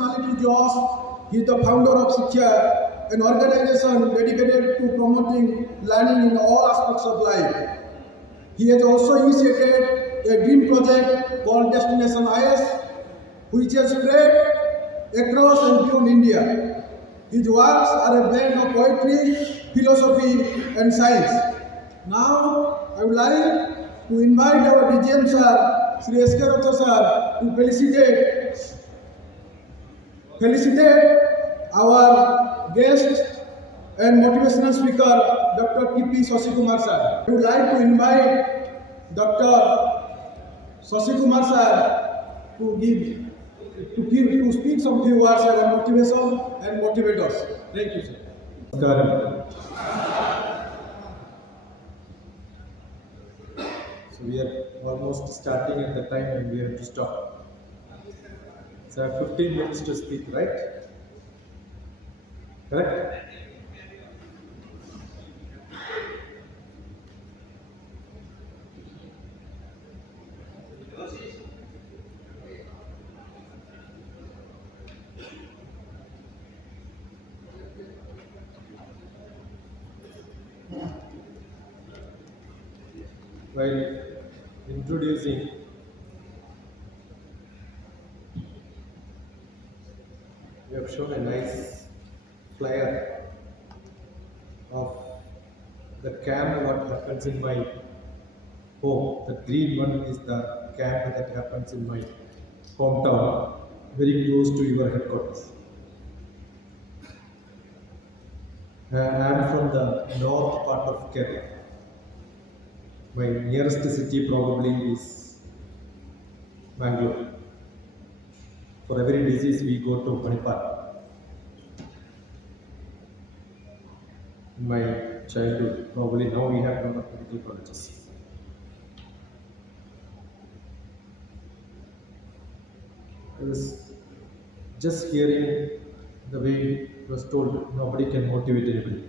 personality Josh. He is the founder of Shiksha, an organization dedicated to promoting learning in all aspects of life. He has also initiated a dream project called Destination IS, which has spread across and beyond India. His works are a blend of poetry, philosophy, and science. Now, I would like to invite our DGM sir, Sri S.K. Ratha sir, to felicitate our guest and motivational speaker, Dr. T.P. Sasikumar sir. I would like to invite Dr. Sasikumar sir to speak some few words about motivation and motivate us. Thank you, sir. So we are almost starting at the time and we have to stop. So I have 15 minutes to speak, right? Correct? While introducing we have shown a nice flyer of the camp what happens in my home. The green one is the camp that happens in my hometown, very close to your headquarters. I am from the north part of Kerala. My nearest city probably is Bangalore. For every disease we go to Manipal. In my childhood, probably now we have number of medical colleges. I was just hearing the way it was told, nobody can motivate anybody.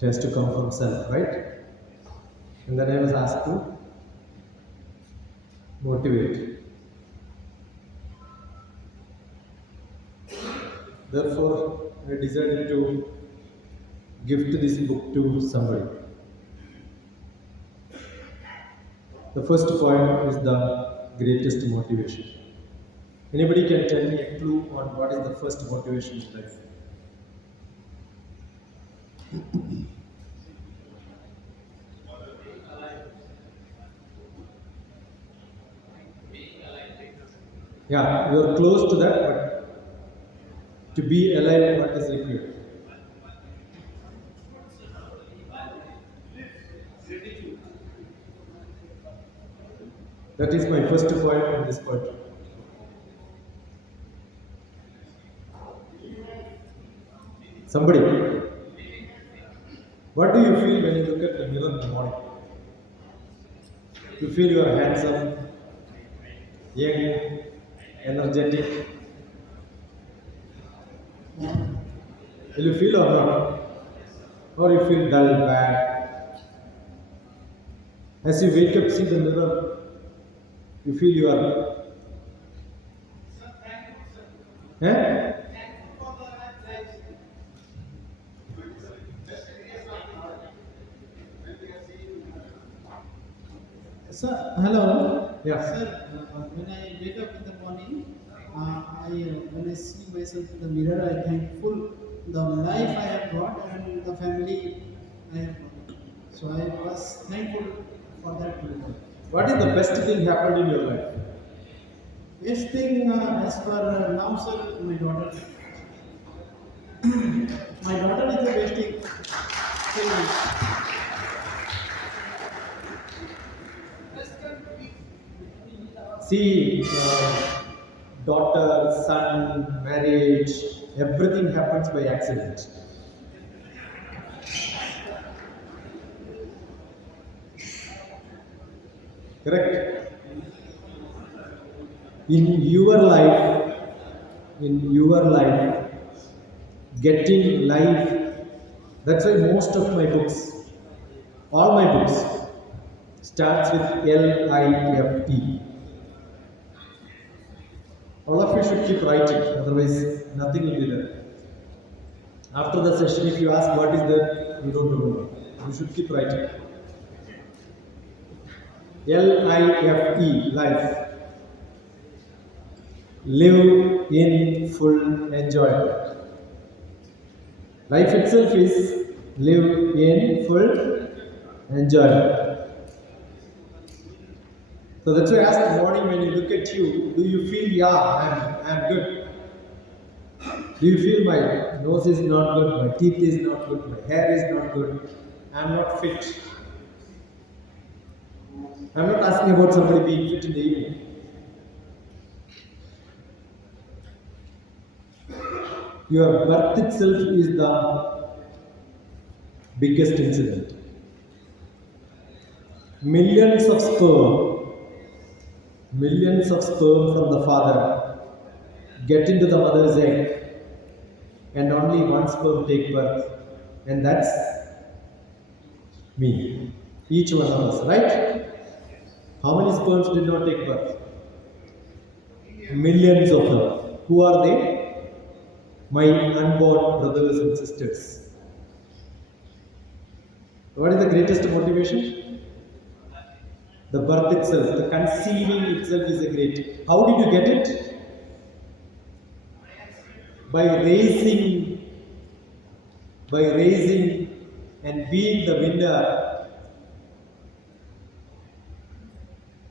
It has to come from self, right? And then I was asked to motivate. Therefore, I decided to gift this book to somebody. The first point is the greatest motivation. Anybody can tell me a clue on what is the first motivation in life? Yeah, you are close to that, but to be alive, what is required? That is my first point on this point. Somebody, what do you feel when you look at the mirror in the morning? You feel you are handsome, young, energetic. Will you feel or not? Or you feel dull, bad? As you wake up, see the mirror, you feel you are. Eh? Sir, hello. Yeah. Sir, when I wake up in the morning, when I see myself in the mirror, I thankful the life I have got and the family I have got. So I was thankful for that mirror. What is the best thing happened in your life? Best thing as for now, sir, my daughter. My daughter is the best thing. See, daughter, son, marriage, everything happens by accident. Correct? In your life, getting life, that's why most of my books, all my books, starts with LIFT. All of you should keep writing, otherwise nothing will be there. After the session, if you ask what is there, you don't remember. You should keep writing. LIFE, life. Live in full enjoyment. Life itself is live in full enjoyment. So that's why I asked in the morning when you look at you, do you feel, yeah, I'm good? Do you feel my nose is not good, my teeth is not good, my hair is not good, I'm not fit? I'm not asking about somebody being fit in the evening. Your birth itself is the biggest incident. Millions of sperm from the father get into the mother's egg, and only one sperm take birth, and that's me. Each one of us, right? How many sperms did not take birth? Millions of them. Who are they? My unborn brothers and sisters. What is the greatest motivation? The birth itself, the conceiving itself is a great. How did you get it? By raising and being the winner.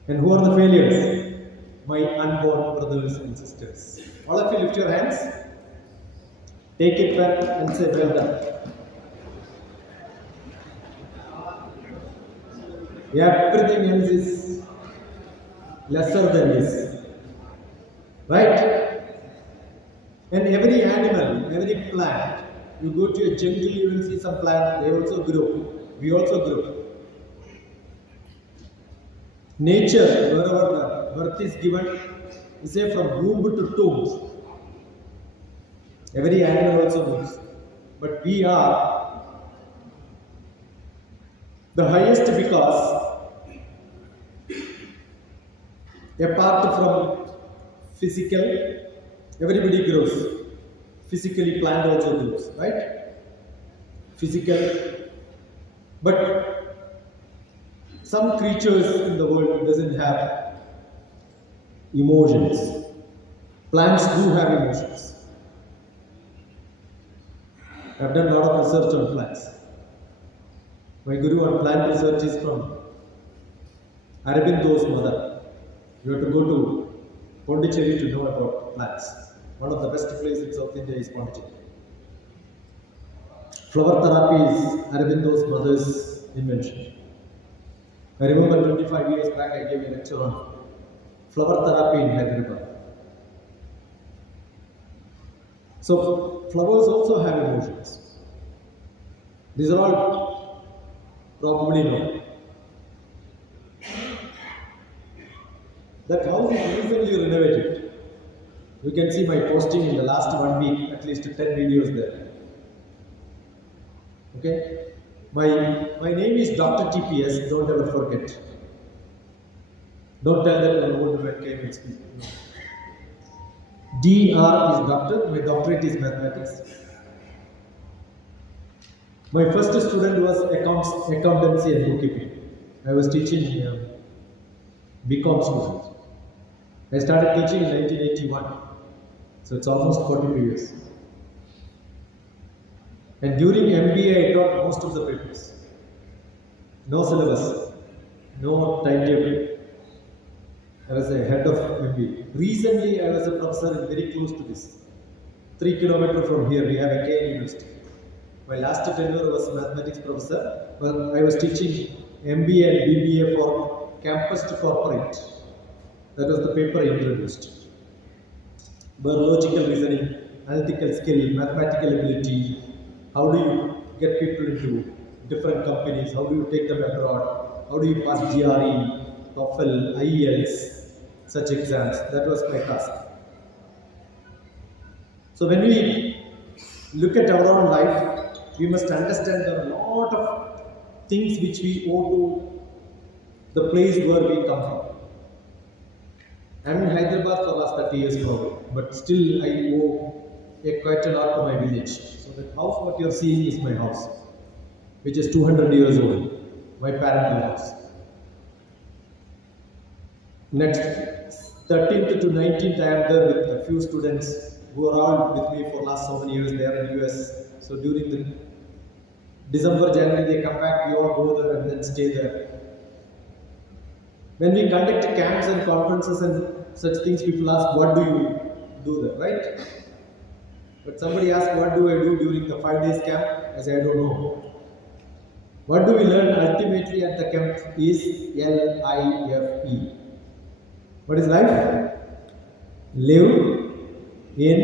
And who are the failures? My unborn brothers and sisters. All of you lift your hands. Take it back and say, well done. Everything else is lesser than this. Right? And every animal, every plant, you go to a jungle, you will see some plants, they also grow. We also grow. Nature, wherever the birth is given, we say from womb to tomb. Every animal also moves. But we are the highest because apart from physical, everybody grows. Physically, plant also grows, right? Physical. But some creatures in the world doesn't have emotions. Plants do have emotions. I've done a lot of research on plants. My guru on plant research is from Arabindo's mother. You have to go to Pondicherry to know about plants. One of the best places in South India is Pondicherry. Flower therapy is Arabindo's mother's invention. I remember 25 years back I gave a lecture on flower therapy in Hyderabad. So flowers also have emotions. These are all probably known. That house is recently renovated. You can see my posting in the last 1 week, at least 10 videos there. Okay? My name is DrTPS, don't ever forget. Don't tell that my old man came and speak. DR is doctor, my doctorate is mathematics. My first student was accountancy and bookkeeping. I was teaching BCom students. I started teaching in 1981. So it's almost 42 years. And during MBA, I taught most of the papers. No syllabus, no timetable. I was a head of MBA. Recently, I was a professor very close to this. 3 kilometers from here, we have a KN University. My last tenure was mathematics professor, but I was teaching MBA and BBA for campus to corporate. That was the paper I introduced. But logical reasoning, analytical skill, mathematical ability, how do you get people into different companies, how do you take them abroad, how do you pass GRE, TOEFL, IELTS, such exams. That was my task. So when we look at our own life, we must understand there are a lot of things which we owe to the place where we come from. I'm in Hyderabad for last 30 years probably, but still I owe quite a lot to my village. So the house what you're seeing is my house, which is 200 years old, my parental house. Next, 13th to 19th, I am there with a few students who are all with me for last so many years. They are in US. So during the December, January, they come back. We all go there and then stay there. When we conduct camps and conferences and such things, people ask, "What do you do there?" Right? But somebody asked, "What do I do during the 5 days camp?" I say, "I don't know." What do we learn ultimately at the camp is LIFE. What is life? Live in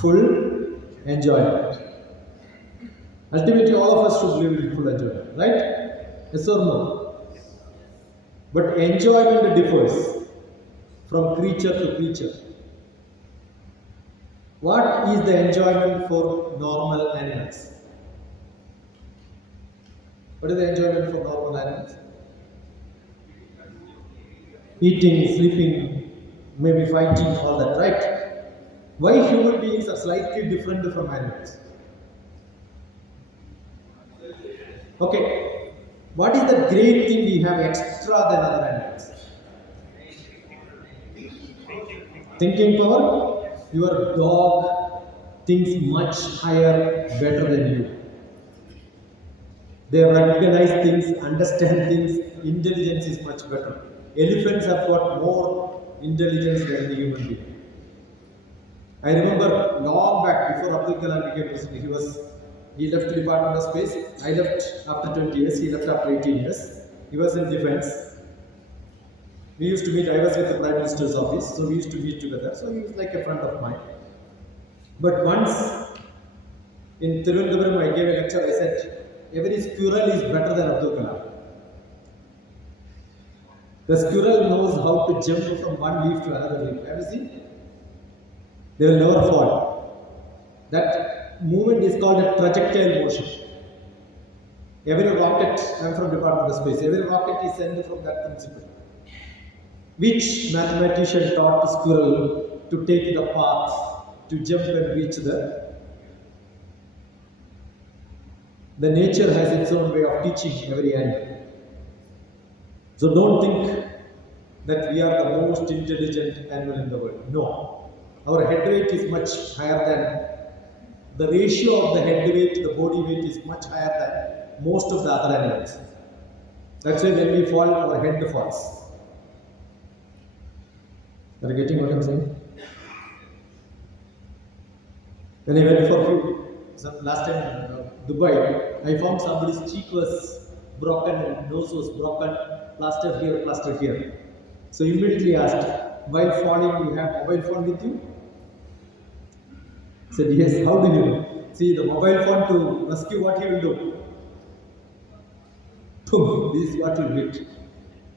full enjoyment. Ultimately, all of us should live in full enjoyment, right? Yes or no? But enjoyment differs from creature to creature. What is the enjoyment for normal animals? What is the enjoyment for normal animals? Eating, sleeping, maybe fighting, all that, right? Why human beings are slightly different from animals? Okay, what is the great thing we have extra than other animals? Thinking power. Your dog thinks much higher, better than you. They recognize things, understand things, intelligence is much better. Elephants have got more intelligence than the human being. I remember long back before Abdul Kalam became president, he left the Department of Space. I left after 20 years, he left after 18 years. He was in defense. We used to meet, I was with the Prime Minister's office, so we used to meet together. So he was like a friend of mine. But once in Thiruvananthapuram, I gave a lecture, I said, every squirrel is better than Abdul Kalam. The squirrel knows how to jump from one leaf to another leaf. Have you seen? They will never fall. That movement is called a trajectory motion. Every rocket, I am from Department of Space, every rocket is sent from that principle. Which mathematician taught the squirrel to take the path, to jump and reach the nature has its own way of teaching every animal. So don't think that we are the most intelligent animal in the world. No. Our head weight is much higher than, the ratio of the head weight to the body weight is much higher than most of the other animals. That's why when we fall, our head falls. Are you getting what I'm saying? When I went for last time in Dubai, I found somebody's cheek was broken and nose was broken, plaster here, plaster here. So immediately asked, while falling, you have mobile phone with you? I said, yes, how do you know? See, the mobile phone to rescue, what he will do? Boom, this is what you hit.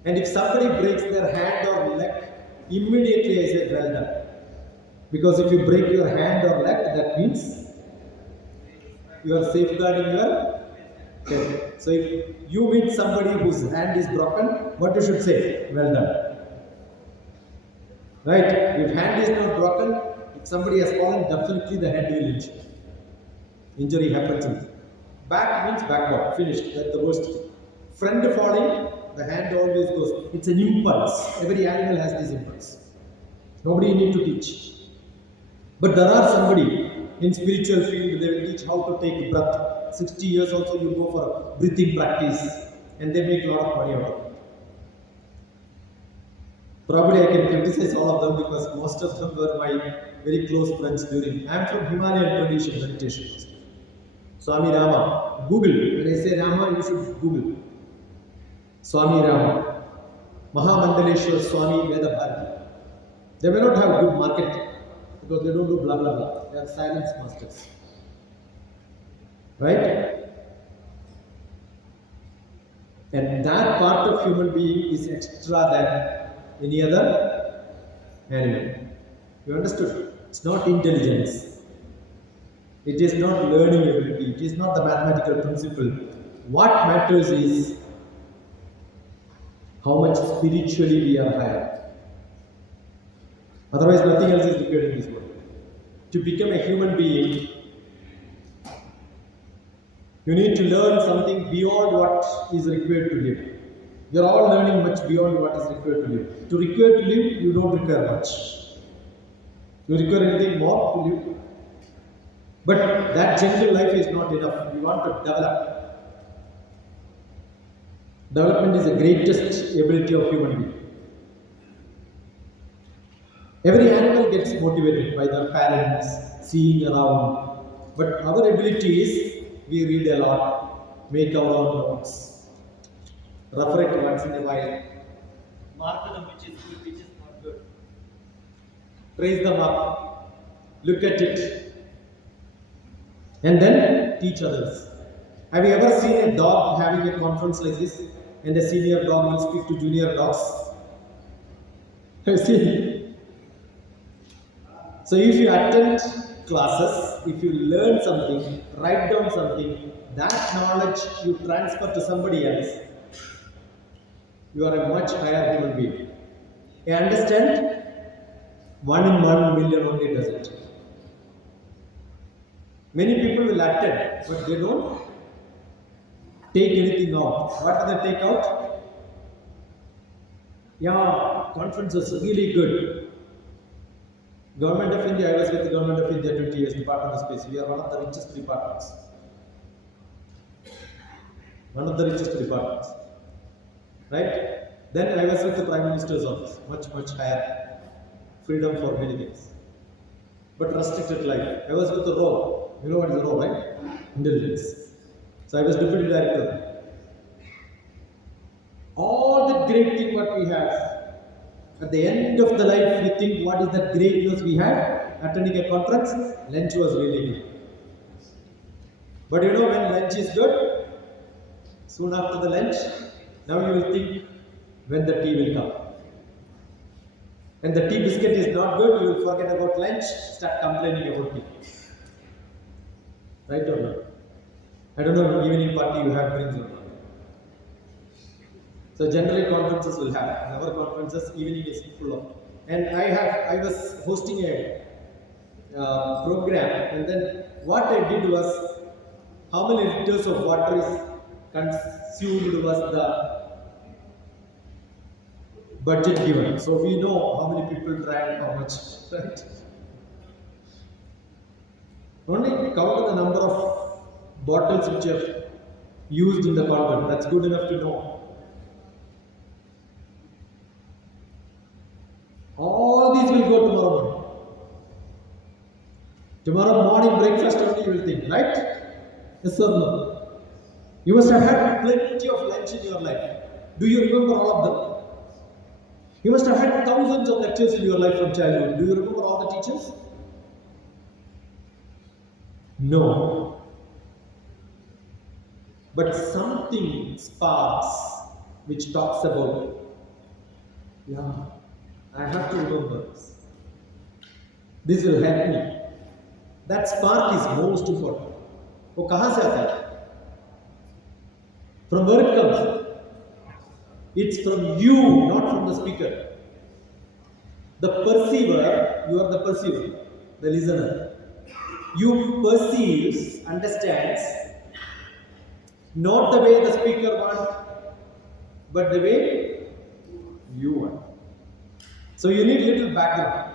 And if somebody breaks their hand or leg, immediately I said, well done. Because if you break your hand or leg, that means you are safeguarding your head. So if you meet somebody whose hand is broken, what you should say? Well done. Right? If hand is not broken, if somebody has fallen, definitely the head will injure. Injury happens. Back means backward, finished. That's the worst. Friend falling, the hand always goes. It's an impulse. Every animal has this impulse. Nobody need to teach. But there are somebody in spiritual field, they will teach how to take breath. 60 years also you go for a breathing practice and they make a lot of money out of it. Probably I can criticize all of them because most of them were my very close friends during. I am from Himalayan tradition meditation. Swami Rama. Google. When I say Rama, you should Google. Swami Rama. Mahamandaleshwar Swami Vedabharati. They may not have good marketing because they don't do blah blah blah. They are silence masters. Right? And that part of human being is extra than any other animal. You understood? It's not intelligence. It is not learning ability. It is not the mathematical principle. What matters is how much spiritually we are higher. Otherwise, nothing else is required in this world. To become a human being, you need to learn something beyond what is required to live. We are all learning much beyond what is required to live. To require to live, you don't require much. You require anything more to live. But that gentle life is not enough. You want to develop. Development is the greatest ability of human being. Every animal gets motivated by their parents, seeing around. But our ability is we read a lot, make our own notes, refer it once in a while, mark them which is good, which is not good, praise them up, look at it, and then teach others. Have you ever seen a dog having a conference like this, and a senior dog will speak to junior dogs? Have you seen? So if you attend classes, if you learn something, write down something, that knowledge you transfer to somebody else, you are a much higher human being. You understand? 1 in 1 million only does it. Many people will attend, but they don't take anything out. What do they take out? Yeah, conference is really good. Government of India, I was with the Government of India 20 years, Department of Space. We are one of the richest departments. One of the richest departments. Right? Then I was with the Prime Minister's office. Much, much higher freedom for many things. But restricted life. I was with the RAW. You know what is the RAW, right? Intelligence. So I was Deputy Director. All the great thing what we have. At the end of the life, we think what is that great news we had? Attending a conference, lunch was really good. But you know when lunch is good, soon after the lunch, now you will think when the tea will come. When the tea biscuit is not good, you will forget about lunch, start complaining about tea. Right or not? I don't know if evening party you have drinks or not. So generally conferences will have. In our conferences, evening is full of. And I was hosting a program, and then what I did was, how many liters of water is consumed was the budget given. So we know how many people drank how much, right? Only count the number of bottles which are used in the conference. That's good enough to know. All these will go tomorrow morning. Tomorrow morning breakfast only you will think, right? Yes or no? You must have had plenty of lunch in your life. Do you remember all of them? You must have had thousands of lectures in your life from childhood. Do you remember all the teachers? No. But something sparks which talks about, yeah, I have to remember this. This will help me. That spark is most important. वो कहाँ से आता है? From where it comes? It's from you, not from the speaker. The perceiver, you are the perceiver, the listener. You perceives, understands, not the way the speaker wants, but the way you want. So you need little background.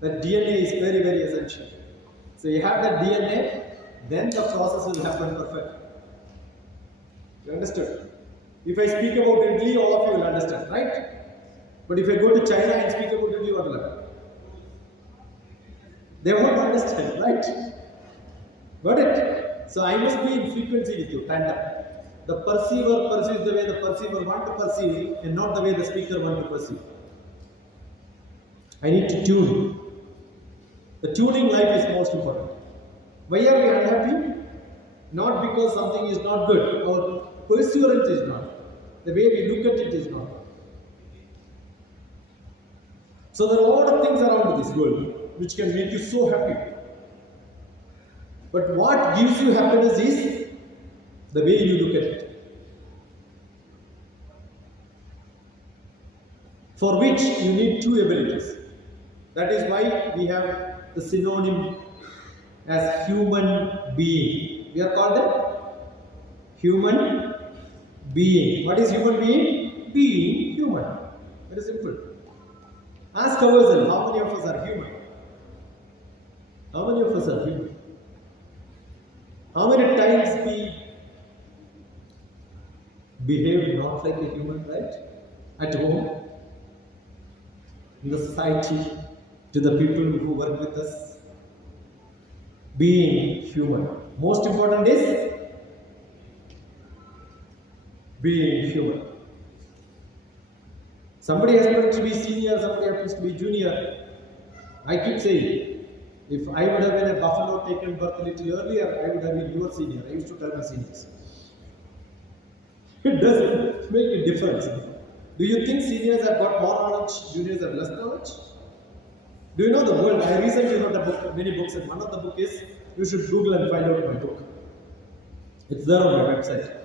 The DNA is very, very essential. So you have that DNA, then the process will happen perfect. You understood? If I speak about Italy, all of you will understand, right? But if I go to China and speak about Italy, what will happen? They won't understand, right? Got it? So I must be in frequency with you, tandem. The perceiver perceives the way the perceiver wants to perceive and not the way the speaker wants to perceive. I need to tune. The tuning life is most important. Why are we unhappy? Not because something is not good. Our perseverance is not. The way we look at it is not. So there are a lot of things around this world which can make you so happy. But what gives you happiness is the way you look at it. for which you need two abilities. That is why we have the synonym as human being. We are called the human being. What is human being? Being human. Very simple. Ask ourselves, how many of us are human? How many of us are human? How many times we behave not like a human, right? At home, in the society, to the people who work with us. Being human. Most important is being human. Somebody happens to be senior, somebody happens to be junior. I keep saying, if I would have been a buffalo taken birth a little earlier, I would have been your senior. I used to tell my seniors. It doesn't make a difference. Do you think seniors have got more knowledge, juniors have less knowledge? Do you know the world? I recently wrote a book, many books, and one of the book is, you should Google and find out my book. It's there on my website.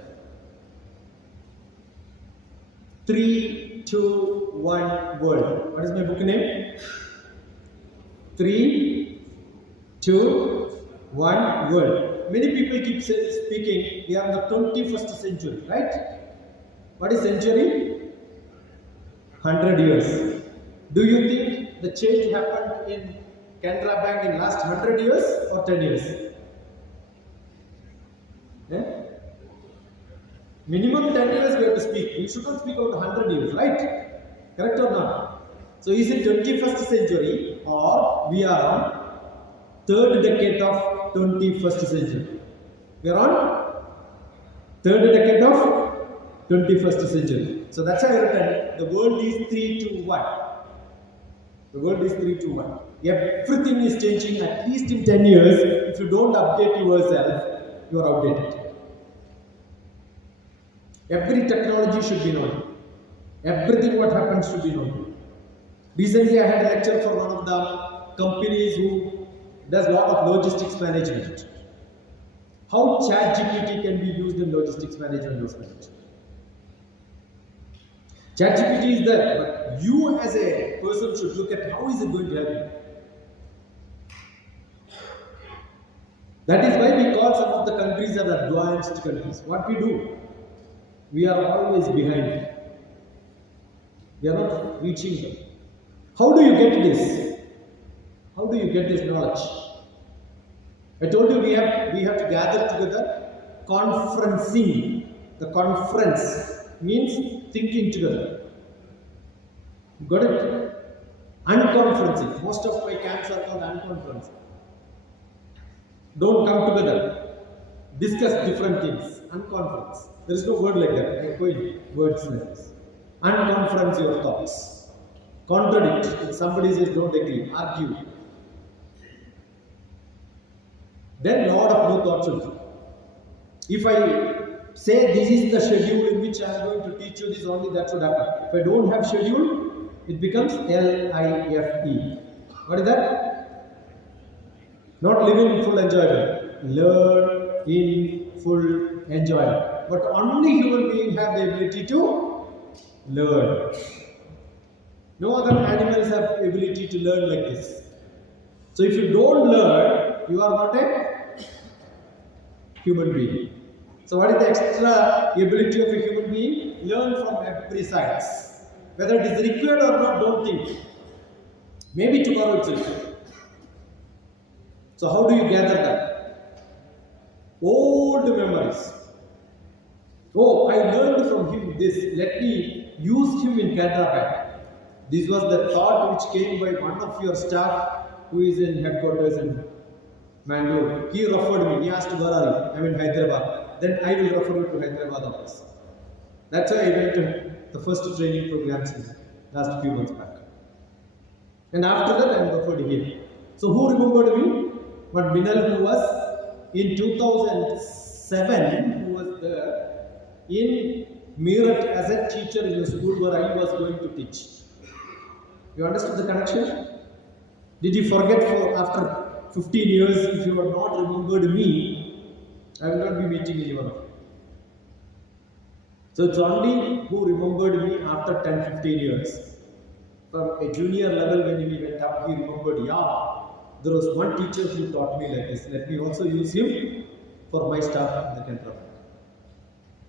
3, 2, 1 world. What is my book name? 3, 2, 1 world. Many people keep speaking, we are in the 21st century, right? What is century? 100 years. Do you think the change happened in CANARA Bank in last 100 years or 10 years? Yeah? Minimum 10 years we have to speak. We shouldn't speak about 100 years, right? Correct or not? So is it 21st century or we are on third decade of 21st century? We are on third decade of 21st century. So that's why I written the world is 3 to 1. The world is 3 to 1. Everything is changing at least in 10 years. If you don't update yourself, you are outdated. Every technology should be known. Everything what happens should be known. Recently I had a lecture for one of the companies who does a lot of logistics management. How ChatGPT can be used in logistics management. ChatGPT is there, but you as a person should look at how is it going to help you. That is why we call some of the countries as advanced countries. What we do? We are always behind. We are not reaching them. How do you get this? How do you get this knowledge? I told you we have to gather together. Conferencing. The conference means thinking together. Got it? Unconferencing. Most of my camps are called unconferencing. Don't come together. Discuss different things. Unconference. There is no word like that. I coin words like this. Unconference your thoughts. Contradict. If somebody says don't agree, argue. Then lot of new thoughts will come. If I say this is the schedule in which I am going to teach you this only, that should happen. If I don't have schedule, it becomes LIFE. What is that? Not living in full enjoyment. Learn in full enjoyment. But only human beings have the ability to learn. No other animals have the ability to learn like this. So if you don't learn, you are not a human being. So what is the extra ability of a human being? Learn from every side. Whether it is required or not, don't think. Maybe tomorrow itself. So how do you gather that? Old memories. Oh, I learned from him this. Let me use him in CANARA. This was the thought which came by one of your staff who is in headquarters in Mangalore. He referred me. He asked, where are you? I'm in Hyderabad. Then I will refer you to Hyderabad office. That's why I went to the first training programs last few months back. And after that I am referred here. So who remembered me? But Minal, who was in 2007, who was there in Meerut as a teacher in the school where I was going to teach. You understood the connection? Did you forget for after 15 years, if you have not remembered me, I will not be meeting anyone of you. So it's only who remembered me after 10-15 years. from a junior level when he went up, he remembered, yeah, there was one teacher who taught me like this. Let me also use him for my staff in the CANARA.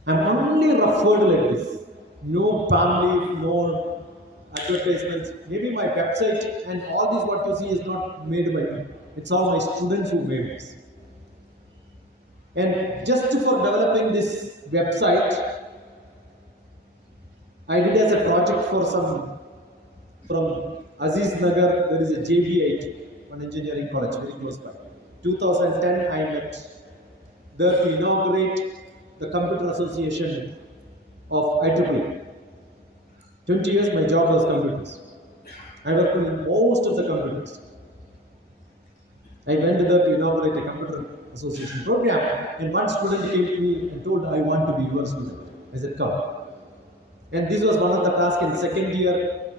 I'm only referred like this. No family, no advertisements. Maybe my website and all this what you see is not made by me. It's all my students who made this. And just for developing this website, I did as a project for some, from Aziz Nagar, there is a JB8, one engineering college very close by. 2010 I met there to inaugurate the Computer Association of IEEE. 20 years my job was computers. I worked in most of the computers. I went there to inaugurate a Computer Association program, and one student came to me and told, I want to be your student. I said, come. And this was one of the tasks in second year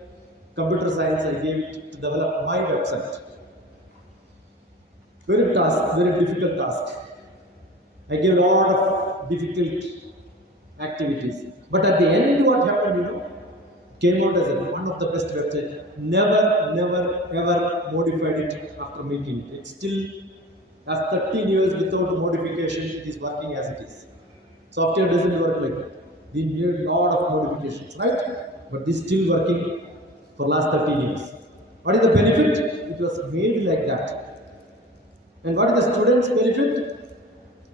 computer science I gave it to develop my website. Very difficult task. I gave a lot of difficult activities. But at the end, what happened, came out as one of the best websites. Never, ever modified it after making it. It's still, as 13 years without modification, it is working as it is. Software doesn't work like that. We need a lot of modifications, right? But this is still working for last 13 years. What is the benefit? It was made like that. And what is the student's benefit?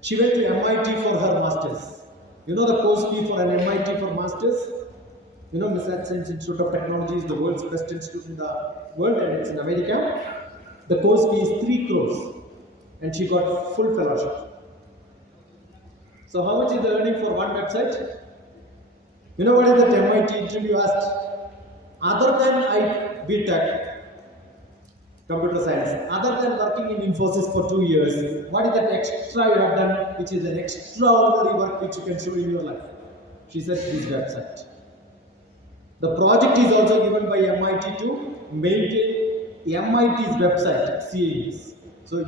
She went to MIT for her masters. You know the course fee for an MIT for masters? Massachusetts Institute of Technology is the world's best institute in the world, and it's in America. The course fee is 3 crores, and she got full fellowship. So how much is the earning for one website? You know what is that MIT interview asked? Other than BTech, computer science, other than working in Infosys for 2 years, what is that extra you have done, which is an extraordinary work which you can show in your life? She said, this website. The project is also given by MIT to maintain MIT's website, CAEs. So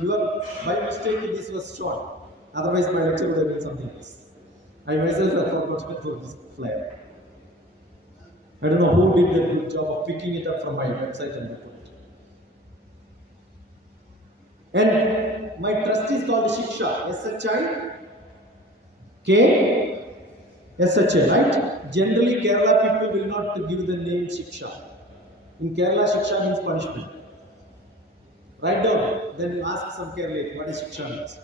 by mistake this was shown. Otherwise my lecture would have been something else. I myself have forgotten for this flyer. I don't know who did the good job of picking it up from my website and put it. And my trust is called Shiksha, S-H-I-K-S-H-A, right? Generally Kerala people will not give the name Shiksha. In Kerala, Shiksha means punishment. Write down, then you ask some Kerala, what is Shiksha means?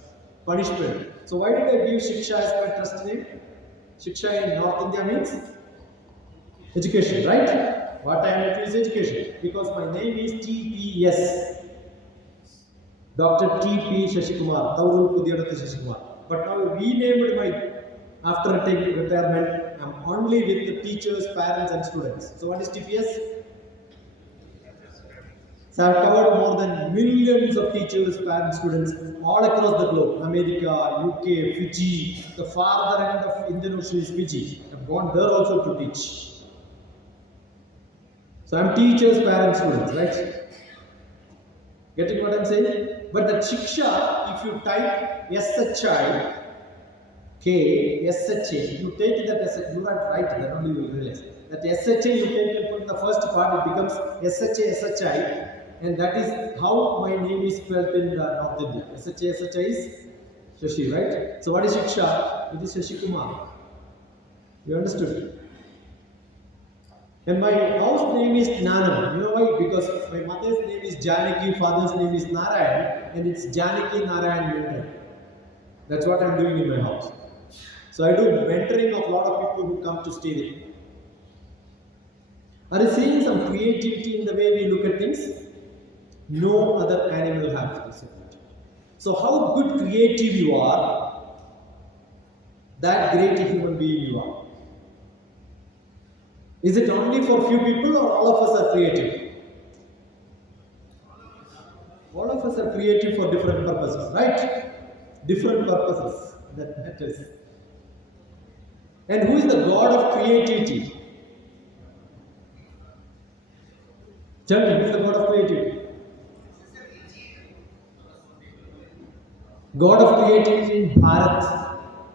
Punishment. So why did I give Shiksha as my trust name? Shiksha in North India means education, right? What I am to is education. Because my name is DrTPS. Dr. T.P. Shashikumar, Taurul Pudiyadatta Shashikumar. But now renamed after taking retirement, I am only with the teachers, parents and students. So what is TPS? So I have covered more than millions of teachers, parents, students all across the globe. America, UK, Fiji, the farther end of Indian Ocean is Fiji. I have gone there also to teach. So I am teachers, parents, students, right? Getting what I am saying? But the Shiksha, if you type S-H-I, K, S-H-A, you take that as you are right, then only you will realize. That S-H-A you take and put in the first part, it becomes S-H-A, S-H-I, and that is how my name is spelled in North India. S-H-A, S-H-I is Shashi, right? So what is Shiksha? It is Shashikumar. You understood? And my house name is Nanam. You know why? Because my mother's name is Janaki, father's name is Narayan, and it's Janaki Narayan Mentoring. That's what I'm doing in my house. So I do mentoring of a lot of people who come to stay there. Are you seeing some creativity in the way we look at things? No other animal has this ability. So how good creative you are, that great a human being you are. Is it only for few people or all of us are creative? All of us are creative for different purposes, right? Different purposes, that matters. And who is the God of creativity? Tell me, who is the God of creativity? God of creativity in Bharat,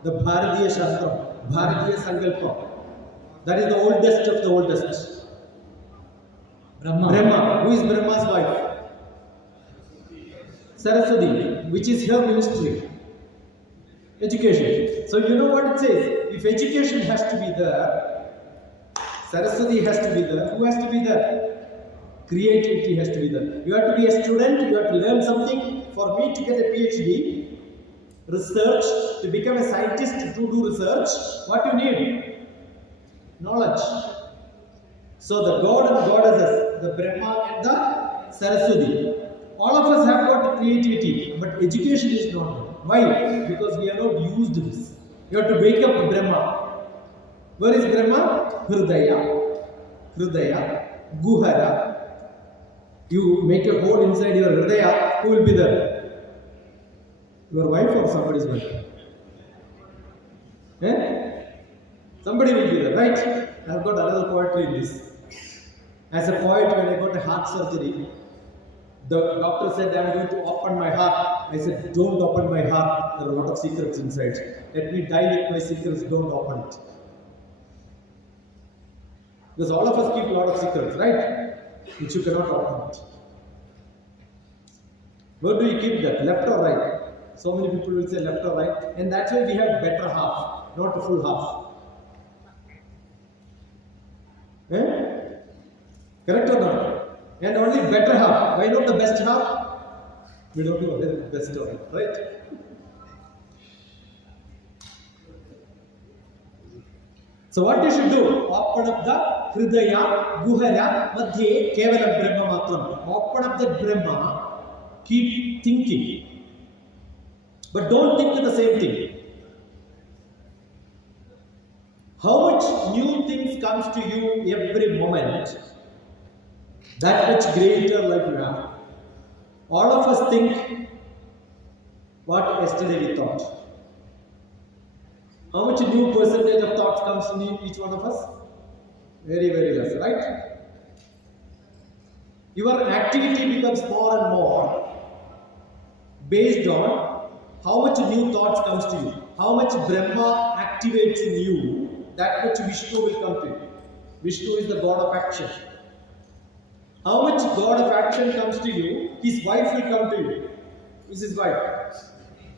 the Bharatiya Shastram, Bharatiya Sankalpa. That is the oldest of the oldest. Brahma. Who is Brahma's wife? Saraswati. Which is her ministry? Education. So you know what it says? If education has to be there, Saraswati has to be there. Who has to be there? Creativity has to be there. You have to be a student, you have to learn something. For me to get a PhD, research, to become a scientist, to do research, what you need? Knowledge. So the god and goddesses, the Brahma and the Saraswati, all of us have got creativity, but education is not there. Why? Because we are not used to this. You have to wake up Brahma. Where is Brahma? Hridaya, Guhara. You make a hole inside your Hridaya, who will be there? Your wife or somebody's wife? Somebody will be there, right? I have got another poetry in this. As a poet, when I got a heart surgery, the doctor said, I am going to open my heart. I said, don't open my heart. There are a lot of secrets inside. Let me die with my secrets, don't open it. Because all of us keep a lot of secrets, right? Which you cannot open it. Where do you keep that? Left or right? So many people will say left or right. And that's why we have better half, not a full half. Correct or not? And only better half. Why not the best half? We don't know the best of it, right? So what you should do? Open up the Hridaya, Guhara, Madhye, Kevalam Brahma Matram. Open up the Brahma, keep thinking. But don't think the same thing. How much new things comes to you every moment, that much greater life you have. All of us think what yesterday we thought. How much new percentage of thoughts comes to each one of us? Very, very less, right? Your activity becomes more and more based on how much new thoughts comes to you. How much Brahma activates in you, that much Vishnu will come to you. Vishnu is the god of action. How much god of action comes to you, his wife will come to you. Who is his wife?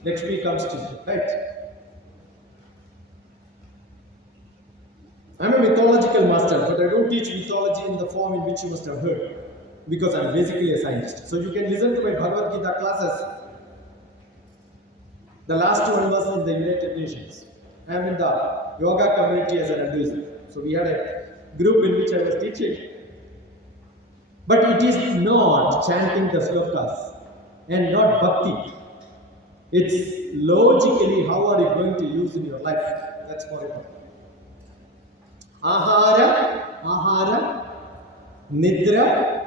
Lakshmi comes to you, right? I am a mythological master, but I don't teach mythology in the form in which you must have heard, because I am basically a scientist. So you can listen to my Bhagavad Gita classes. The last one was in the United Nations. I am in the yoga community as an advisor. So we had a group in which I was teaching. But it is not chanting the slokas and not bhakti. It's logically how are you going to use in your life. That's more important. Ahara, Nidra,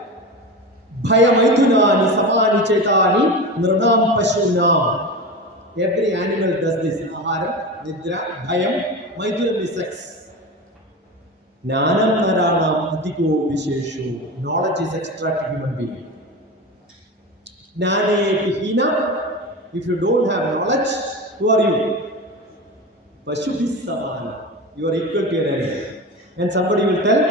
Bhayamaithunani, Samani Chaitani, Nranam Pashunam. Every animal does this. Ahara, Nidra, Bhayam, Maithunam is sex. Jnanam Naranam Adhiko Visheshu. Knowledge is extra to human being. Jnane Pihina. If you don't have knowledge, who are you? Pashubhis Samana. You are equal to an animal. And somebody will tell,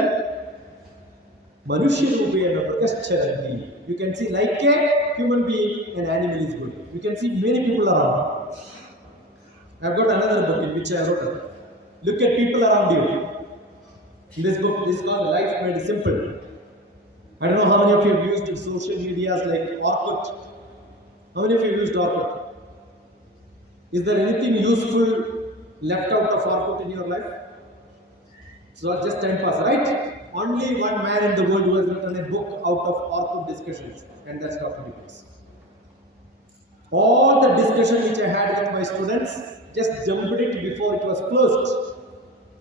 Manushya Rupena Prakascharani. You can see like a human being, an animal is good. You can see many people around. I've got another book in which I wrote. Look at people around you. In this book, this is called Life Made Simple. I don't know how many of you have used social medias like Orkut. How many of you used Orkut? Is there anything useful left out of Orkut in your life? So just 10%, right? Only one man in the world who has written a book out of Orkut discussions, and that's DrTPS. All the discussion which I had with my students, just jumped it before it was closed.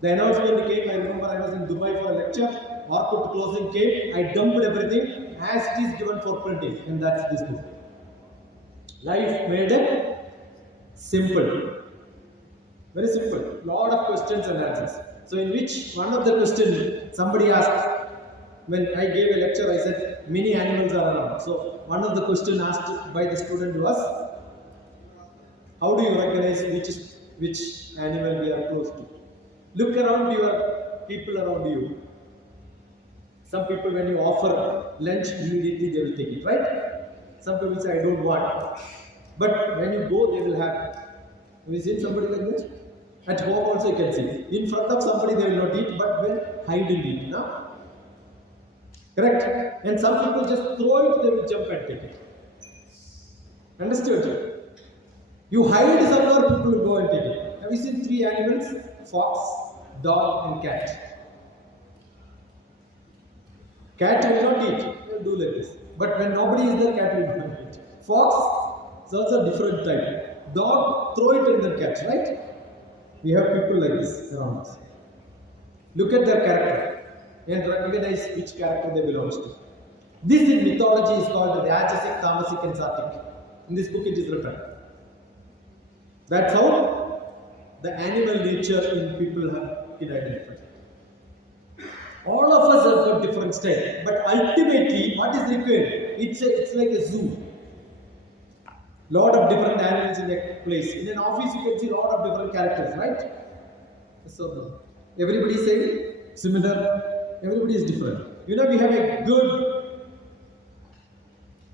The announcement came, I remember I was in Dubai for a lecture, Orkut closing came, I dumped everything as it is given for printing, and that's this book. Life Made Simple. Very simple. Lot of questions and answers. So in which one of the questions somebody asked, when I gave a lecture, I said many animals are around. So one of the questions asked by the student was, how do you recognize which animal we are close to? Look around your people around you. Some people, when you offer lunch, immediately they will take it, right? Some people say, I don't want. But when you go, they will have. Have you seen somebody like that? At home also you can see. In front of somebody they will not eat, but when hiding it, no? Correct? And some people just throw it, they will jump and take it. Understood? You hide somewhere, people will go and take it. Have you seen three animals? Fox, dog and cat. Cat will not eat, they will do like this. But when nobody is there, cat will not eat. Fox is also a different type. Dog, throw it in the cat, right? We have people like this around us. Look at their character and recognize which character they belong to. This in mythology is called the Rajasic, Tamasic and Sattvic. In this book it is written. That's how the animal nature in people have been identified. All of us have got different styles, but ultimately what is required? It's like a zoo. Lot of different animals in a place. In an office you can see lot of different characters, right? So everybody is saying similar, everybody is different. You know, we have a good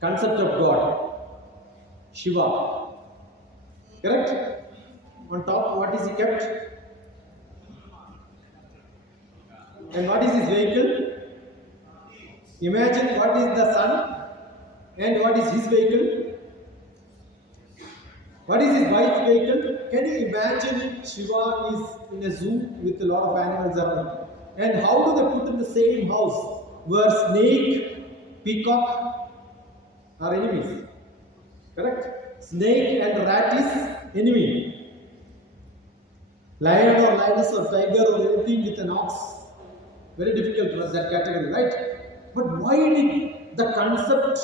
concept of God. Shiva. Correct? On top, what is he kept? And what is his vehicle? Imagine what is the sun and what is his vehicle. What is his wife's vehicle? Can you imagine Shiva is in a zoo with a lot of animals around? And how do they put in the same house where snake, peacock are enemies? Correct? Snake and rat is enemy. Lion or lioness or tiger or anything with an ox. Very difficult to that category, right? But why did the concept,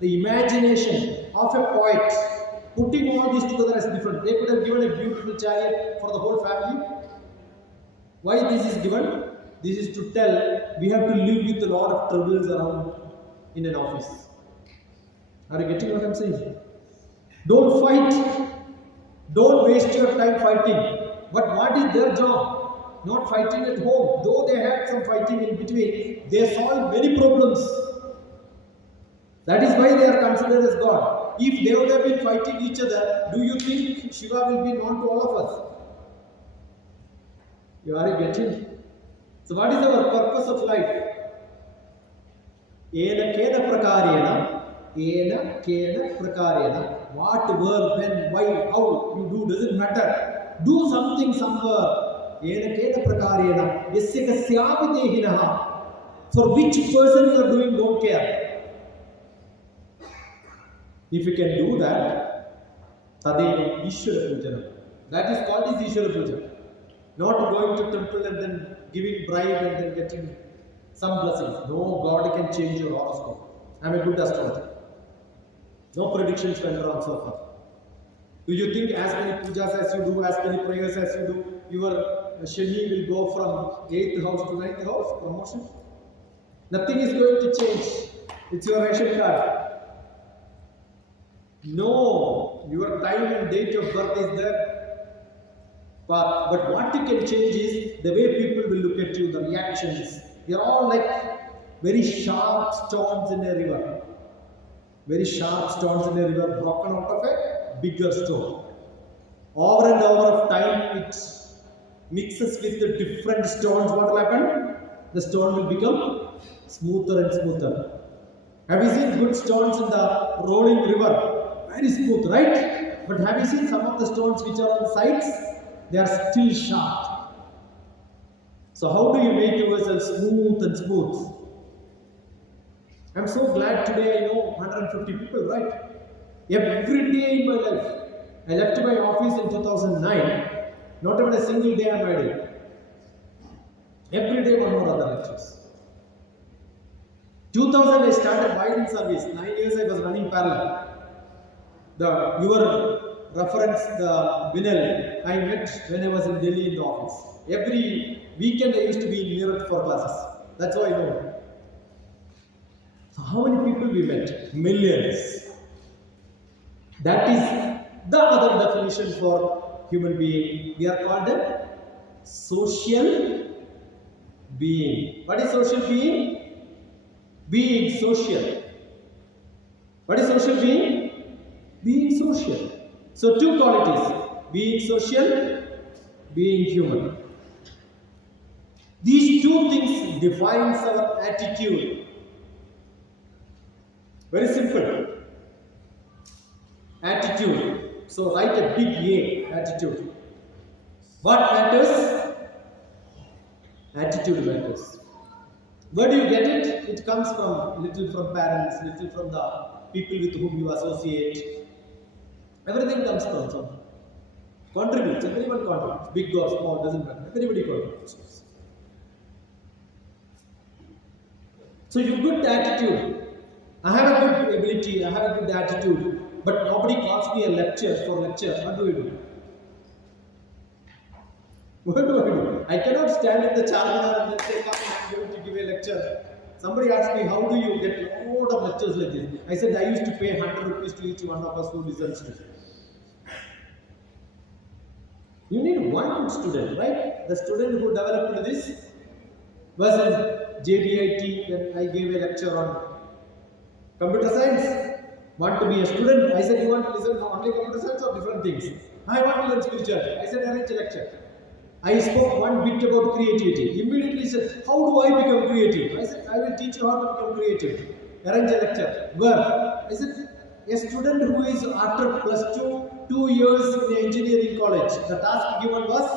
the imagination of a poet putting all this together as different? They could have given a beautiful chariot for the whole family. Why this is given? This is to tell we have to live with a lot of troubles around in an office. Are you getting what I'm saying? Don't fight. Don't waste your time fighting. But what is their job? Not fighting at home. Though they had some fighting in between, they solved many problems. That is why they are considered as God. If they would have been fighting each other, do you think Shiva will be known to all of us? You are getting? So what is our purpose of life? Ena kena prakarena. Ena kena prakarena. What, where, when, why, how you do doesn't matter. Do something somewhere. Ena kena prakarena. Yasya kasyapi dehinaha. For which person you are doing, don't care. If you can do that, Tadeva Ishwara Puja. That is called as Ishwara Puja. Not going to temple and then giving bribe and then getting some blessings. No, God can change your horoscope. I am a good astrologer. No predictions went wrong so far. Do you think as many pujas as you do, as many prayers as you do, your Shani will go from 8th house to 9th house? Promotion? Nothing is going to change. It's your ration card. No, your time and date of birth is there. But what you can change is the way people will look at you, the reactions. They are all like very sharp stones in a river. Very sharp stones in a river broken out of a bigger stone. Over and over of time it mixes with the different stones. What will happen? The stone will become smoother and smoother. Have you seen good stones in the rolling river? Very smooth, right? But have you seen some of the stones which are on the sides? They are still sharp. So how do you make yourself smooth and smooth? I'm so glad today I know 150 people, right? Every day in my life. I left my office in 2009. Not even a single day I'm idle. Every day one or other lectures. 2000 I started wiring service. 9 years I was running parallel. Your reference, the Vinel, I met when I was in Delhi in the office. Every weekend I used to be in Meerut for classes. That's how I know him. So how many people we met? Millions. That is the other definition for human being. We are called a social being. What is social being? Being social. What is social being? Being social. So two qualities, being social, being human. These two things defines our attitude. Very simple. Attitude. So write a big A, attitude. What matters? Attitude matters. Where do you get it? It comes from little from parents, little from the people with whom you associate. Everything comes from somewhere. Contributes. Everyone contributes. Big or small, doesn't matter. Everybody contributes. So you good attitude. I have a good ability, I have a good attitude, but nobody calls me a lecture for lecture. What do we do? What do I do? I cannot stand in the Charminar and then say, come, I'm going to give a lecture. Somebody asked me, how do you get a lot of lectures like this? I said, I used to pay 100 rupees to each one of us who listens to it. You need one student, right? The student who developed this was in JDIT when I gave a lecture on computer science. Want to be a student? I said, you want to listen to only computer science or different things? I want to learn spirituality. I said, arrange a lecture. I spoke one bit about creativity. Immediately he said, how do I become creative? I said, I will teach you how to become creative. Arrange a lecture. Where? I said, a student who is after plus 2 years in engineering college. The task given was,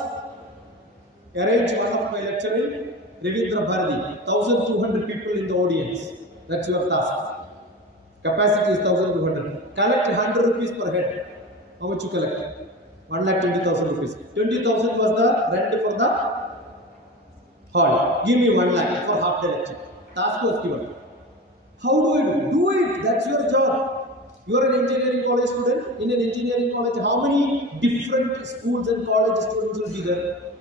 arrange one of my lecture in Ravindra Bharati. 1,200 people in the audience. That's your task. Capacity is 1,200. Collect 100 rupees per head. How much you collect? 1,20,000 rupees. 20,000 was the rent for the hall. Give me 1 lakh for half the lecture. Task was given. How do I do? Do it. That's your job. You are an engineering college student. In an engineering college, how many different schools and college students will be there?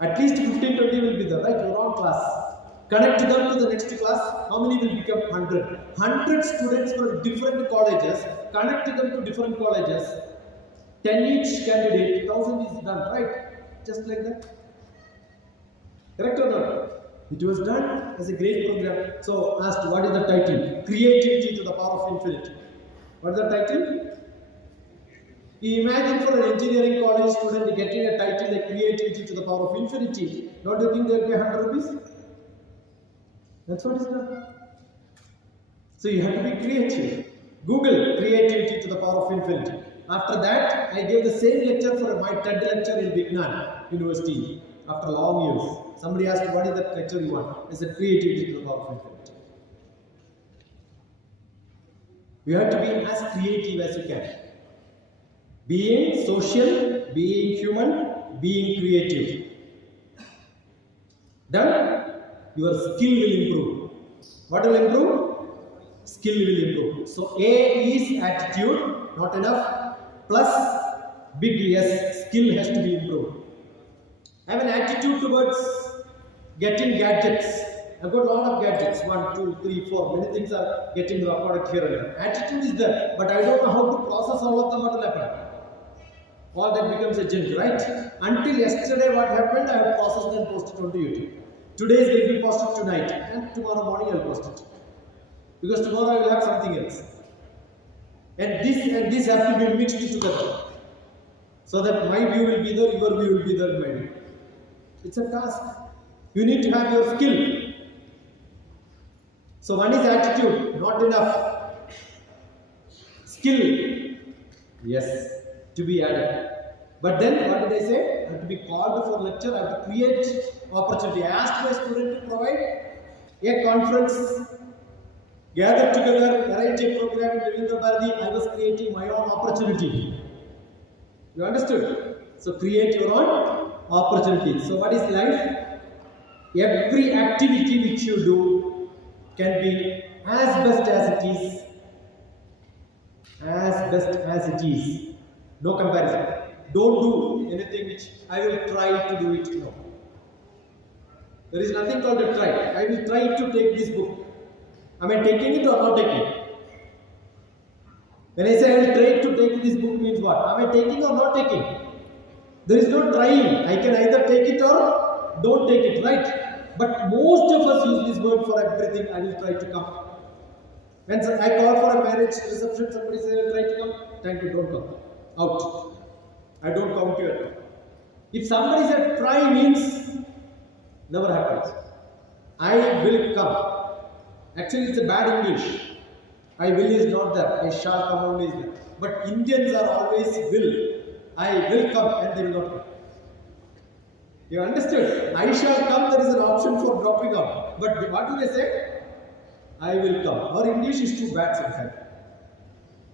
At least 15-20 will be there, right? Your own class. Connect them to the next class. How many will become 100? 100 students from different colleges. Connect them to different colleges. 10 each candidate, 1,000 is done, right? Just like that. Correct or not? It was done as a great program. So asked, what is the title? Creativity to the power of infinity. What is the title? You imagine for an engineering college student getting a title like Creativity to the power of infinity. Don't you think they will pay 100 rupees? That's what is done. So you have to be creative. Google Creativity to the power of infinity. After that, I gave the same lecture for my TED lecture in Vignan University. After long years, somebody asked, what is that lecture you want? I said, Creativity to the power of infinity. You have to be as creative as you can. Being social, being human, being creative. Then your skill will improve. What will improve? Skill will improve. So A is attitude, not enough. Plus big S, skill has to be improved. I have an attitude towards getting gadgets. I've got a lot of gadgets, 1, 2, 3, 4. Many things are getting recorded here and there. Attitude is there, but I don't know how to process all of them. What will happen? All that becomes a junk, right? Until yesterday, what happened? I have processed and posted onto YouTube. Today's will be posted tonight, and tomorrow morning I'll post it. Because tomorrow I will have something else. And this have to be mixed together. So that my view will be there, your view will be there in my view. It's a task. You need to have your skill. So one is attitude, not enough. Skill, yes, to be added. But then what did I say? I have to be called for lecture, I have to create opportunity. I asked my student to provide a conference, gather together, arrange a program in Ravindra Bharati. I was creating my own opportunity. You understood? So create your own opportunity. So what is life? Every activity which you do can be as best as it is. As best as it is. No comparison. Don't do anything which I will try to do it. No. There is nothing called a try. I will try to take this book. Am I taking it or not taking it? When I say I will try to take this book means what? Am I taking or not taking? There is no trying. I can either take it or don't take it, right? But most of us use this word for everything. I will try to come. When I call for a marriage reception, somebody says, I will try to come. Thank you, don't come. Out. I don't count you at all. If somebody said try means never happens. I will come. Actually, it's a bad English. I will is not there. I shall come only is there. But Indians are always will. I will come and they will not come. You understood? I shall come, there is an option for dropping out. But what do they say? I will come. Our English is too bad sometimes.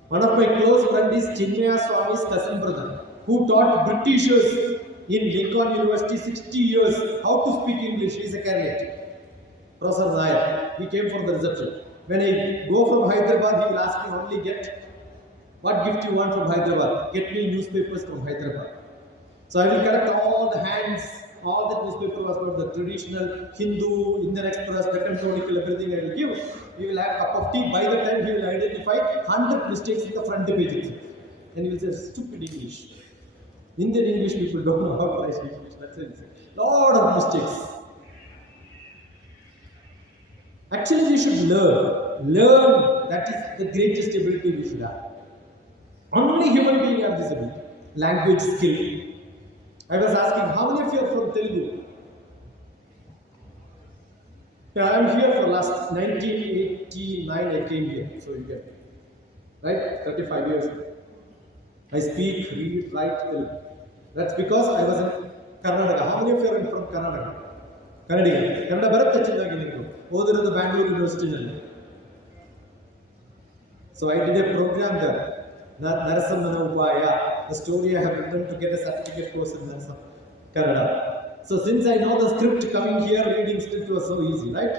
One of my close friends is Chinnaya Swami's cousin brother, who taught Britishers in Lincoln University 60 years how to speak English. He is a candidate. Professor Zayat. He came for the reception. When I go from Hyderabad, he will ask me only get what gift you want from Hyderabad. Get me newspapers from Hyderabad. So I will collect all the hands, all the newspaper was about the traditional Hindu, Indian Express, Deccan Chronicle, everything I will give. He will have a cup of tea. By the time he will identify 100 mistakes in the front pages. And he will say, stupid English. Indian English people don't know how to write English. That's it. Lot of mistakes. Actually, we should learn. Learn. That is the greatest ability we should have. Only human beings have this ability. Language skill. I was asking, how many of you are from Telugu? Yeah, I am here for last 1989. I came here, so you get right 35 years. I speak, read, write Telugu. That's because I was in Karnataka. How many of you are from Karnataka? Kannadiga. Kannada bharat hachindagi ningu. Oduru the Bangalore University. So I did a program there. Narasimhana Upaya, the story I have written to get a certificate course in Kannada. So since I know the script, coming here, reading script was so easy, right?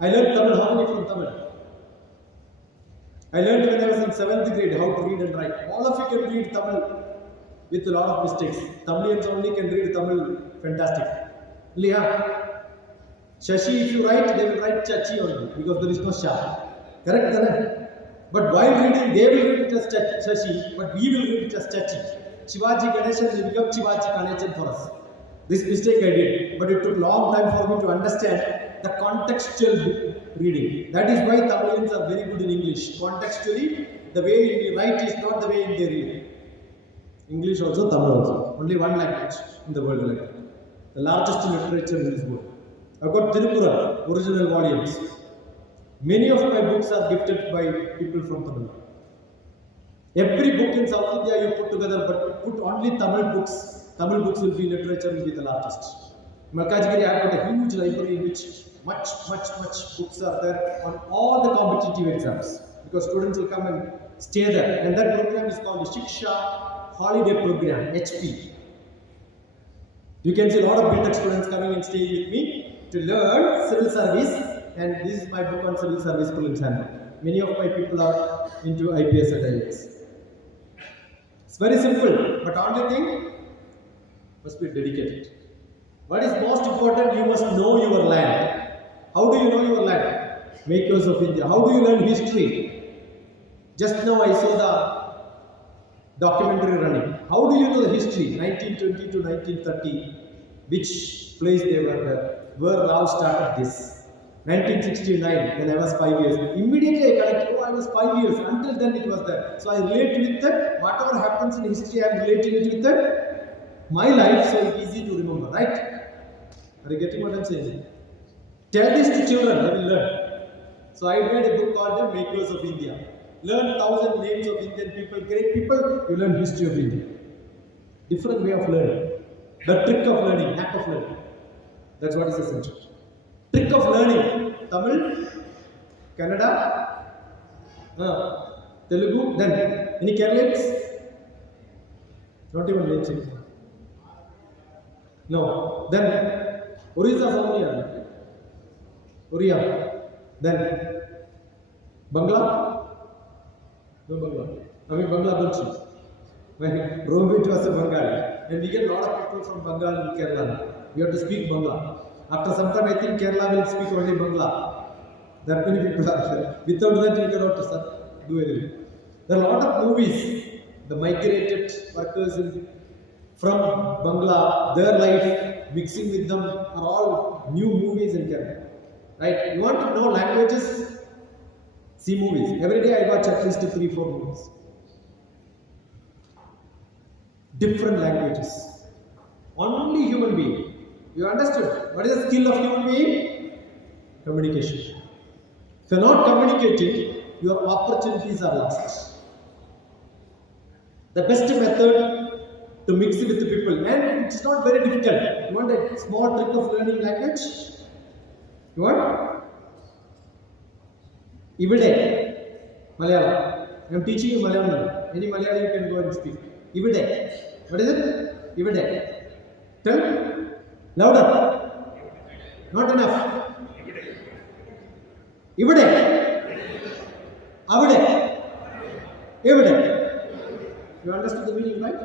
I learned Tamil. How many from Tamil? I learned when I was in 7th grade how to read and write. All of you can read Tamil with a lot of mistakes. Tamilians only can read Tamil fantastic. Liha. Shashi, if you write, they will write Chachi only because there is no Sha. Correct, Dana? But while reading, they will read it as Shashi, but we will read it as Chachi. Shivaji Ganeshan will become Shivaji Ganeshan for us. This mistake I did, but it took a long time for me to understand the contextual reading. That is why Tamilians are very good in English. Contextually, the way we write is not the way they read. English also, Tamil also. Only one language in the world like that. The largest literature in this world. I've got Tirupura, original volumes. Many of my books are gifted by people from Tamil Nadu. Every book in South India you put together, but put only Tamil books. Tamil books will be literature, will be the largest. Malkajgiri, I have got a huge library in which much books are there on all the competitive exams. Because students will come and stay there. And that program is called the Shiksha Holiday Program, HP. You can see a lot of BTech students coming and staying with me to learn civil service. And this is my book on civil service prelims handbook. Many of my people are into IPS and IAS. It's very simple, but only thing must be dedicated. What is most important? You must know your land. How do you know your land? Makers of India. How do you learn history? Just now I saw the documentary running. How do you know the history? 1920 to 1930. Which place they were there? Where Rao started this? 1969, when I was 5 years. Immediately I connected, I was 5 years. Until then it was there. So I relate with that. Whatever happens in history, I am relating it with that. My life, so it's easy to remember, right? Are you getting what I am saying? Tell this to children, they will learn. So I made a book called The Makers of India. Learn 1,000 names of Indian people, great people, you learn history of India. Different way of learning. The trick of learning, hack of learning. That's what is essential. Trick of learning. Tamil, Kannada, Telugu, then any Keralians? Not even names. No. Then Orissa, Somalia. Oriya. Then Bangla? No Bangla. I mean Bangla Bunchi. When Rome was a Bengali. And we get a lot of people from Bengal and Kerala. We have to speak Bangla. After some time, I think Kerala will speak only Bangla. There are many people are there. Without that, you cannot do anything. There are a lot of movies. The migrated workers from Bangla, their life, mixing with them are all new movies in Kerala. Right? You want to know languages? See movies. Every day I watch at least 3-4 movies. Different languages. Only human being. You understood? What is the skill of human being? Communication. If you are not communicating, your opportunities are lost. The best method to mix with the people, and it's not very difficult. You want a small trick of learning language? You want? Ivide, Malayalam. I am teaching you Malayalam. Any Malayalam you can go and speak. Ivide. What is it? Ivide. Tell. Louder. Not enough. Ivide. Avide. Ivide. You understood the meaning, right?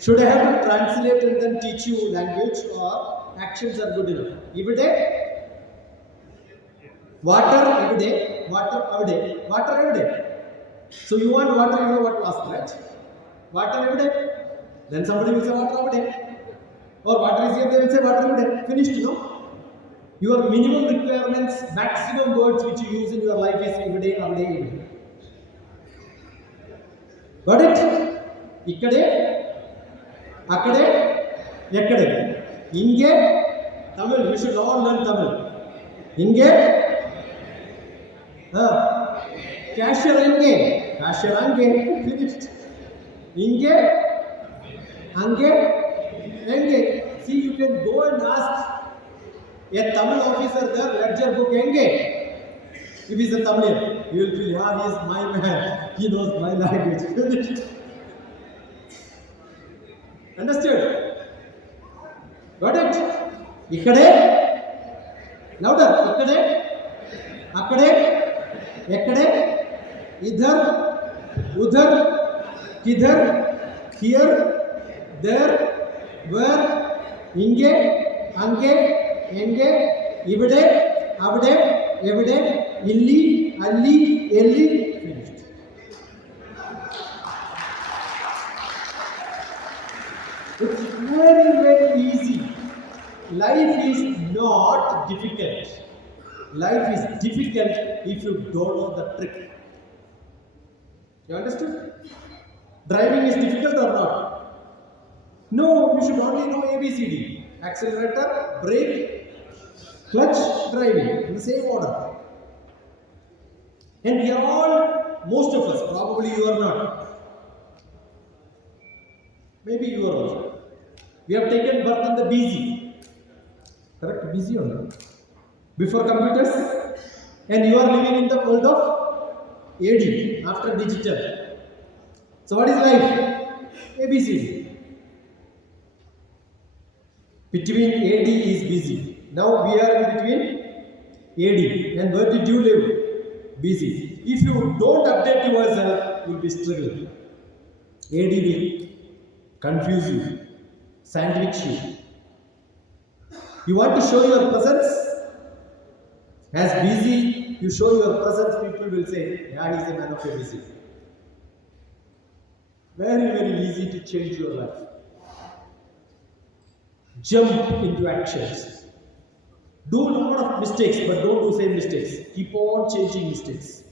Should I have to translate and then teach you language, or actions are good enough? Ivide. Water every day, water every day, water every day. So you want water, you know what to ask, right? Water every day. Then somebody will say water every day. Or water is here, they will say water every day. Finished, you know. Your minimum requirements, maximum words which you use in your life is every day, every day, every day. Got it? Ikkade, akkade, ekkade. Inge, Tamil. You should all learn Tamil. Inge. Cashier inge, cashier ange, finished. Inge, ange, enge. See, you can go and ask a Tamil officer there, ledger book enge. If he's a Tamil, you will feel, yeah, he is my man. He knows my language. Finished. Understood? Got it? Ikkade, louder. Ikkade, akkade. एकड़े, इधर, उधर, किधर, here, there, where, इंगे, अंगे, एंगे, इवड़े, आवड़े, एवड़े, इल्ली, अल्ली, एल्ली, finished. It's very, very easy. Life is not difficult. Life is difficult if you don't know the trick. You understood? Driving is difficult or not? No, you should only know ABCD. Accelerator, brake, clutch, driving in the same order. And we are all, most of us, probably you are not. Maybe you are also. We have taken birth in the BC. Correct? BC or not? Before computers, and you are living in the world of AD, after digital. So what is life? ABCD. Between AD is busy. Now we are in between AD. And where did you live? BC. If you don't update yourself, you will be struggling. AD will confuse you, sandwich you. You want to show your presence? As busy you show your presence, people will say, yeah, he is a man of ABC. Very, very easy to change your life. Jump into actions. Do a lot of mistakes, but don't do same mistakes. Keep on changing mistakes.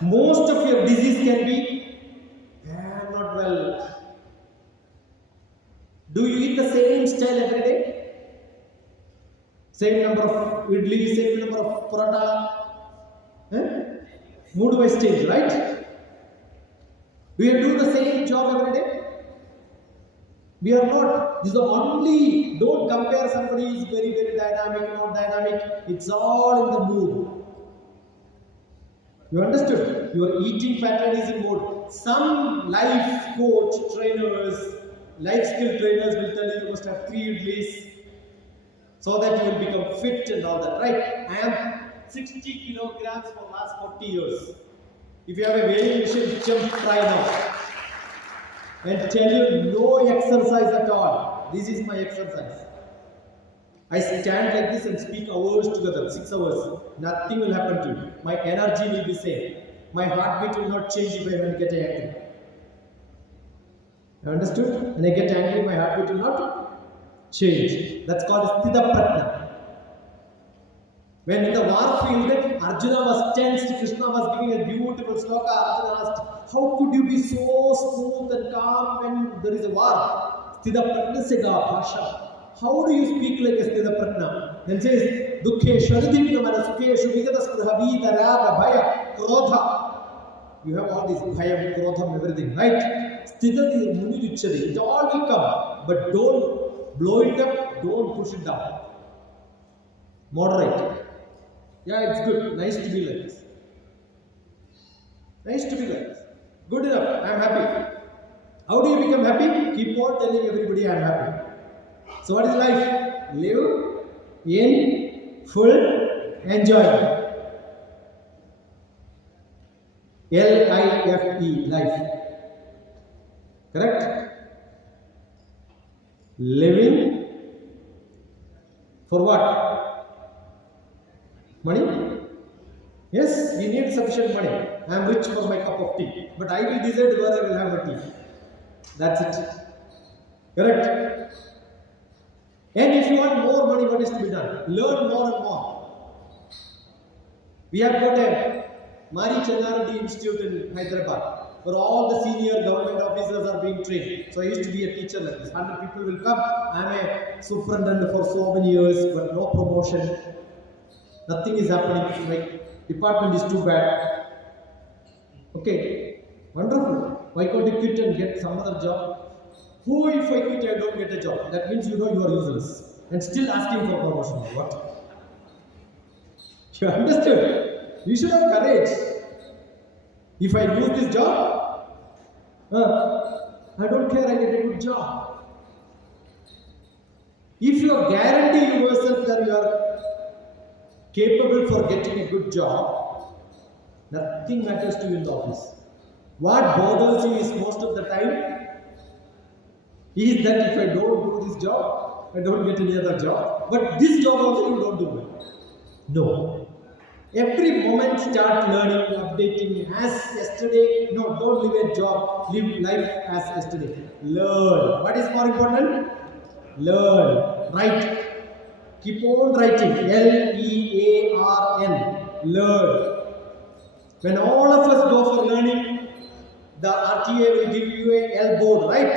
Most of your disease can be, I'm not well. Do you eat the same style every day? Same number of idli, same number of paratha. Mood wise change, right? We do the same job every day. We are not. This is the only. Don't compare somebody who is very, very dynamic, not dynamic. It's all in the mood. You understood? Your eating pattern is in mood. Some life coach, trainers, life skill trainers will tell you must have 3 idlis, so that you will become fit and all that, right? I am 60 kilograms for last 40 years. If you have a weighing machine, jump try now. And tell you no exercise at all. This is my exercise. I stand like this and speak hours together, 6 hours. Nothing will happen to you. My energy will be same. My heartbeat will not change if I get angry. You understood? When I get angry, my heartbeat will not change. That's called Sthita Pratna. When in the war field, Arjuna was tensed, Krishna was giving a beautiful sloka. Arjuna asked, how could you be so smooth and calm when there is a war? Sthita Pratna se ga bhasha. How do you speak like a Sthita Pratna? Then says, Dukhe Shradipna Mana Sukeshu Vigata Spruha Vida Raga Bhaya Krodha. You have all these Bhayam, Krodham, everything, right? Sthita is Muni Ruchadi. It all will come, but don't blow it up, don't push it down. Moderate. Yeah, it's good. Nice to be like this. Nice to be like this. Good enough. I am happy. How do you become happy? Keep on telling everybody I am happy. So what is life? Live in full enjoyment. L-I-F-E, life. Correct? Living for what? Money? Yes, we need sufficient money. I am rich for my cup of tea, but I will decide where I will have my tea. That's it. Correct? And if you want more money, what is to be done? Learn more and more. We have got a CANARA Institute in Hyderabad, where all the senior government officers are being trained. So I used to be a teacher like this. 100 people will come. I am a superintendent for so many years, but no promotion. Nothing is happening. My department is too bad. Okay, wonderful. Why can't you quit and get some other job? Who if I quit I don't get a job? That means you know you are useless and still asking for promotion. What? You understood? You should have courage. If I lose this job, I don't care, I get a good job. If you guarantee yourself that you are capable for getting a good job, nothing matters to you in the office. What bothers you is most of the time is that if I don't do this job, I don't get any other job. But this job also you don't do it. No. Every moment start learning, updating as yesterday. No, don't live a job, live life as yesterday. Learn. What is more important? Learn. Write. Keep on writing. L-E-A-R-N. Learn. When all of us go for learning, the RTA will give you a L board, right?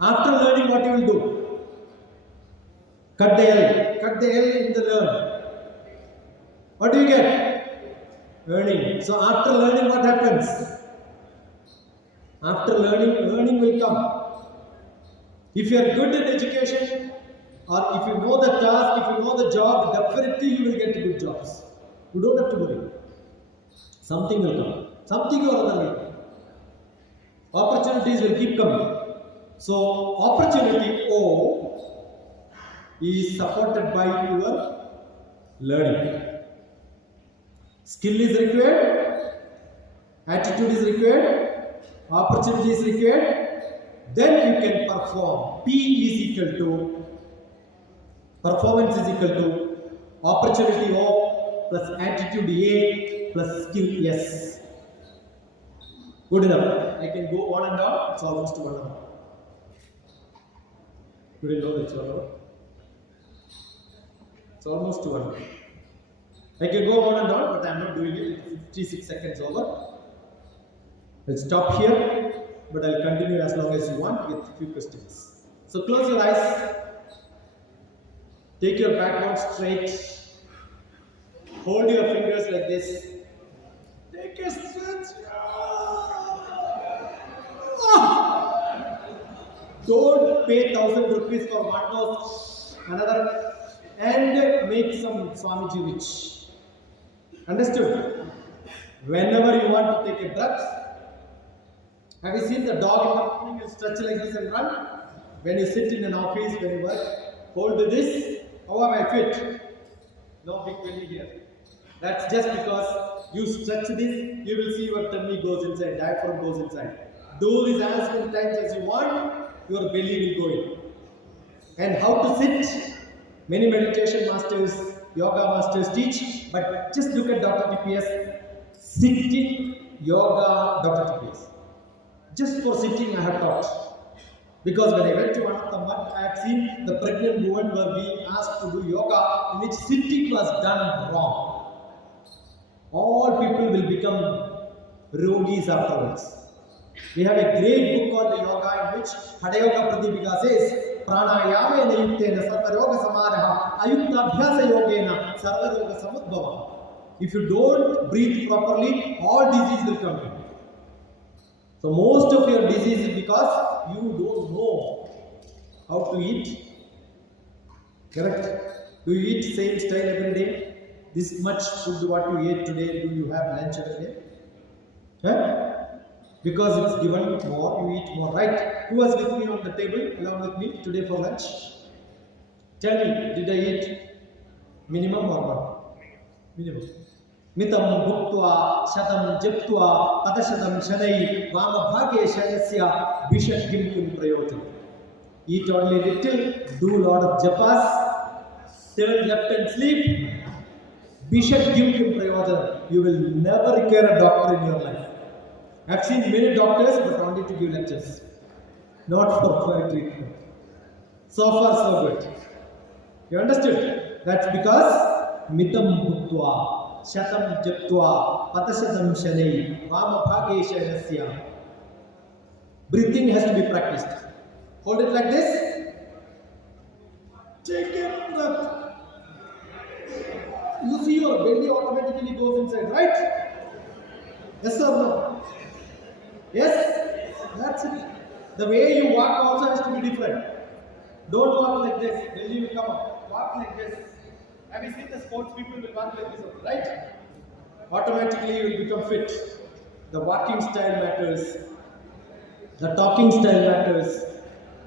After learning, what you will do? Cut the L. Cut the L in the learn. What do you get? Learning. So after learning, what happens? After learning, learning will come. If you are good in education, or if you know the task, if you know the job, definitely you will get good jobs. You don't have to worry. Something will come. Something or other will come. Opportunities will keep coming. So opportunity O is supported by your learning. Skill is required, attitude is required, opportunity is required, then you can perform. P is equal to, performance is equal to, opportunity O plus attitude A plus skill S. Good enough. I can go on and on, it's almost 1 hour. You didn't know it's 1 hour? It's almost 1 hour. I can go on and on, but I am not doing it. 56 seconds over. I'll stop here, but I'll continue as long as you want with a few questions. So close your eyes. Take your backbone straight. Hold your fingers like this. Take a stretch. Don't pay 1,000 rupees for one dose, another, and make some Swamiji rich. Understood? Whenever you want to take a drug, have you seen the dog in the morning? You stretch like this and run. When you sit in an office, when you work, hold this. How am I fit? No big belly here. That's just because you stretch this, you will see your tummy goes inside, diaphragm goes inside. Do this as many times as you want, your belly will go in. And how to sit? Many meditation masters, yoga masters teach, but just look at DrTPS. Sitting yoga DrTPS. Just for sitting I have taught. Because when I went to one of the mud, I had seen the pregnant women were being asked to do yoga, in which sitting was done wrong. All people will become yogis afterwards. We have a great book called the Yoga, in which Hadayoga Pradipika says, Pranayamena yuktena sarvayoga samaraha ayukta abhyasa yogena sarvayoga samudbhava. If you don't breathe properly, all disease will come to you. So most of your disease is because you don't know how to eat. Correct? Do you eat same style every day? This much food what you ate today, do you have lunch every day? Huh? Because it's given more, you eat more, right? Who was with me on the table along with me today for lunch? Tell me, did I eat minimum or what? Minimum. Mitam bhuktva shatam jiptva padashatam shanai vama bhage shanasya vishadgim kim prayojan. Eat only little, do lot of japas, turn left and sleep. Vishadgim kim prayojan. You will never require a doctor in your life. I've seen many doctors, but only to give lectures, not for treatment. So far, so good. You understood? That's because mitam bhuktva shatam japtva patashatam shanai vama bhage shanasya. Breathing has to be practiced. Hold it like this. Take a breath. You see your belly automatically goes inside, right? Yes or no? Yes? That's it. The way you walk also has to be different. Don't walk like this. Belly will come up. Walk like this. Have you seen the sports people will walk like this, right? Automatically you will become fit. The walking style matters. The talking style matters.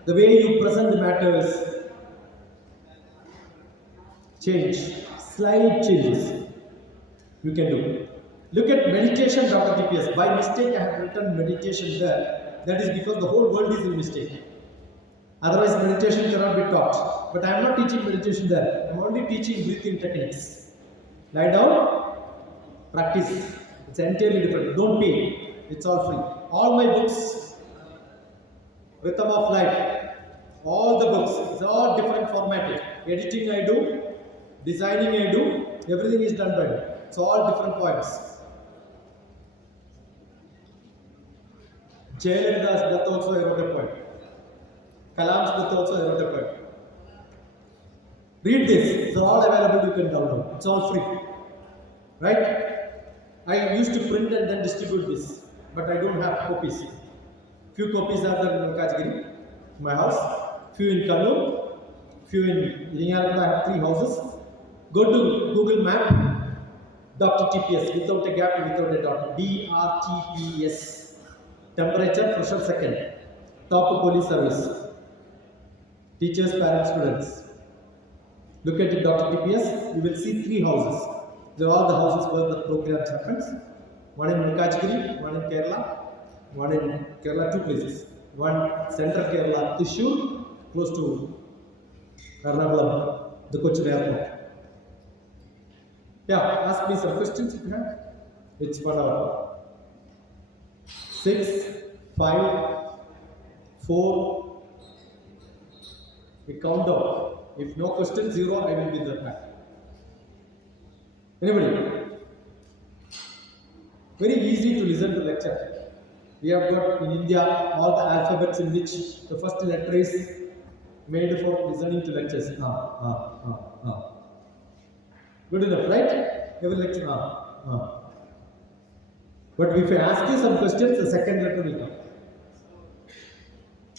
The way you present matters. Change. Slight changes you can do. Look at meditation, DrTPS. By mistake, I have written meditation there. That is because the whole world is in mistake. Otherwise, meditation cannot be taught. But I am not teaching meditation there. I am only teaching breathing techniques. Lie down, practice. It's entirely different. Don't pay. It's all free. All my books, Rhythm of Life, all the books, it's all different formatted. Editing I do, designing I do, everything is done by me. It's all different points. Jayalalitha's death also I wrote a poem. Kalam's death also I wrote a poem. Read this. It's all available. You can download. It's all free. Right? I used to print and then distribute this, but I don't have copies. Few copies are there in Kajgiri, my house. Few in Kannur. Few in Iringalatha. I have 3 houses. Go to Google Map. DrTPS without a gap, without a dot. DrTPS. Temperature, pressure, second. Top police service. Teachers, parents, students. Look at the DrTPS. You will see 3 houses. These are all the houses where the program happens. One in Kajgiri, one in Kerala, one in Kerala, 2 places. One central Kerala, Thrissur, close to Ernakulam, the Cochin airport. Yeah, ask me some questions if you have. It's 1 hour. 6, 5, 4. We count down. If no question, 0, I will be there back. Anybody? Very easy to listen to lecture. We have got in India all the alphabets in which the first letter is made for listening to lectures. Good enough, right? Every lecture. But if I ask you some questions, the second letter will come.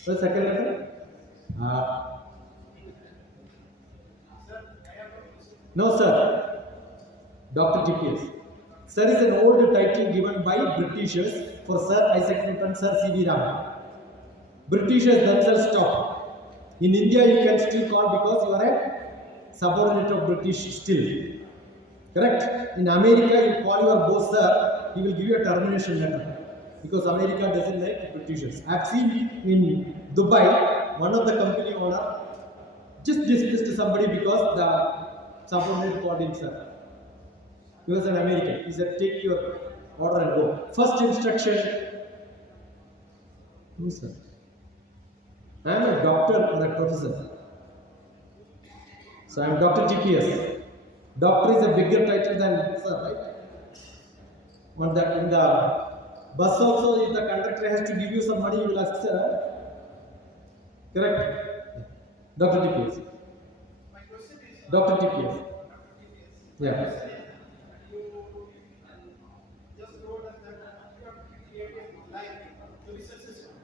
The second letter? No, sir. DrTPS. Sir is an old title given by Britishers for Sir Isaac Newton, Sir C.V. Raman. Britishers themselves stopped. In India, you can still call because you are a subordinate of British still. Correct? In America, you call your boss sir, he will give you a termination letter because America doesn't like Britishers. I have seen in Dubai, one of the company owner just dismissed somebody because the subordinate called him sir. He was an American. He said, take your order and go. First instruction. No, sir. I am a doctor or a professor. So I am DrTPS. Doctor is a bigger title than sir, right? On the, in the bus also, if the conductor has to give you some money, you will ask sir. Correct? DrTPS. My question is, DrTPS. Yeah. just told us that you have to be creative in life to be successful.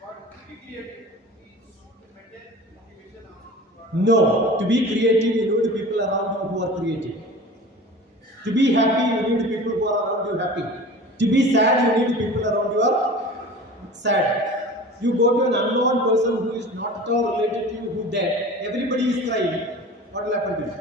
But to be creative is to maintain motivation of No, to be creative, you need people around you who are creative. To be happy, you need people who are around you happy. To be sad, you need people around you are sad. You go to an unknown person who is not at all related to you, who dead. Everybody is crying. What will happen to you?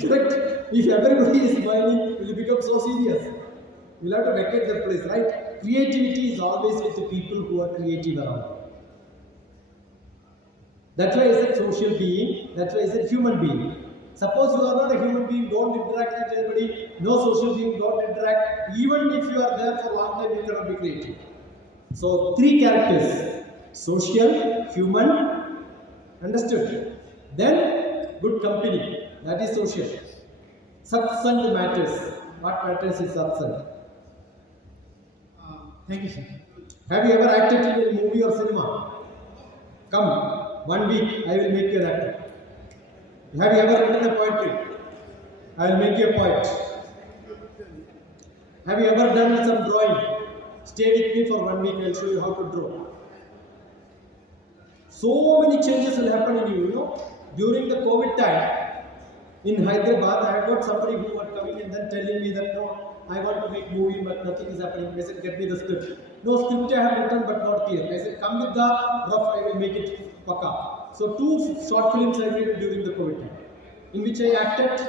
Correct? If everybody is smiling, you will become so serious. You will have to vacate that place, right? Creativity is always with the people who are creative around you. That's why I said social being, that's why I said human being. Suppose you are not a human being, don't interact with anybody, no social being, don't interact. Even if you are there for a long time, you cannot be creative. So, three characters: social, human, understood. Then, good company, that is social. Satsang matters. What matters is satsang. Thank you, sir. Have you ever acted in a movie or cinema? Come, 1 week, I will make you an actor. Have you ever written a poetry? I will make you a poet. Have you ever done some drawing? Stay with me for 1 week, I will show you how to draw. So many changes will happen in you, you know. During the COVID time, in Hyderabad, I got somebody who was coming and then telling me that, no, I want to make movie, but nothing is happening. I said, get me the script. No script I have written, but not clear. I said, come with the rough, I will make it pakka. So 2 short films I made during the COVID time, in which I acted.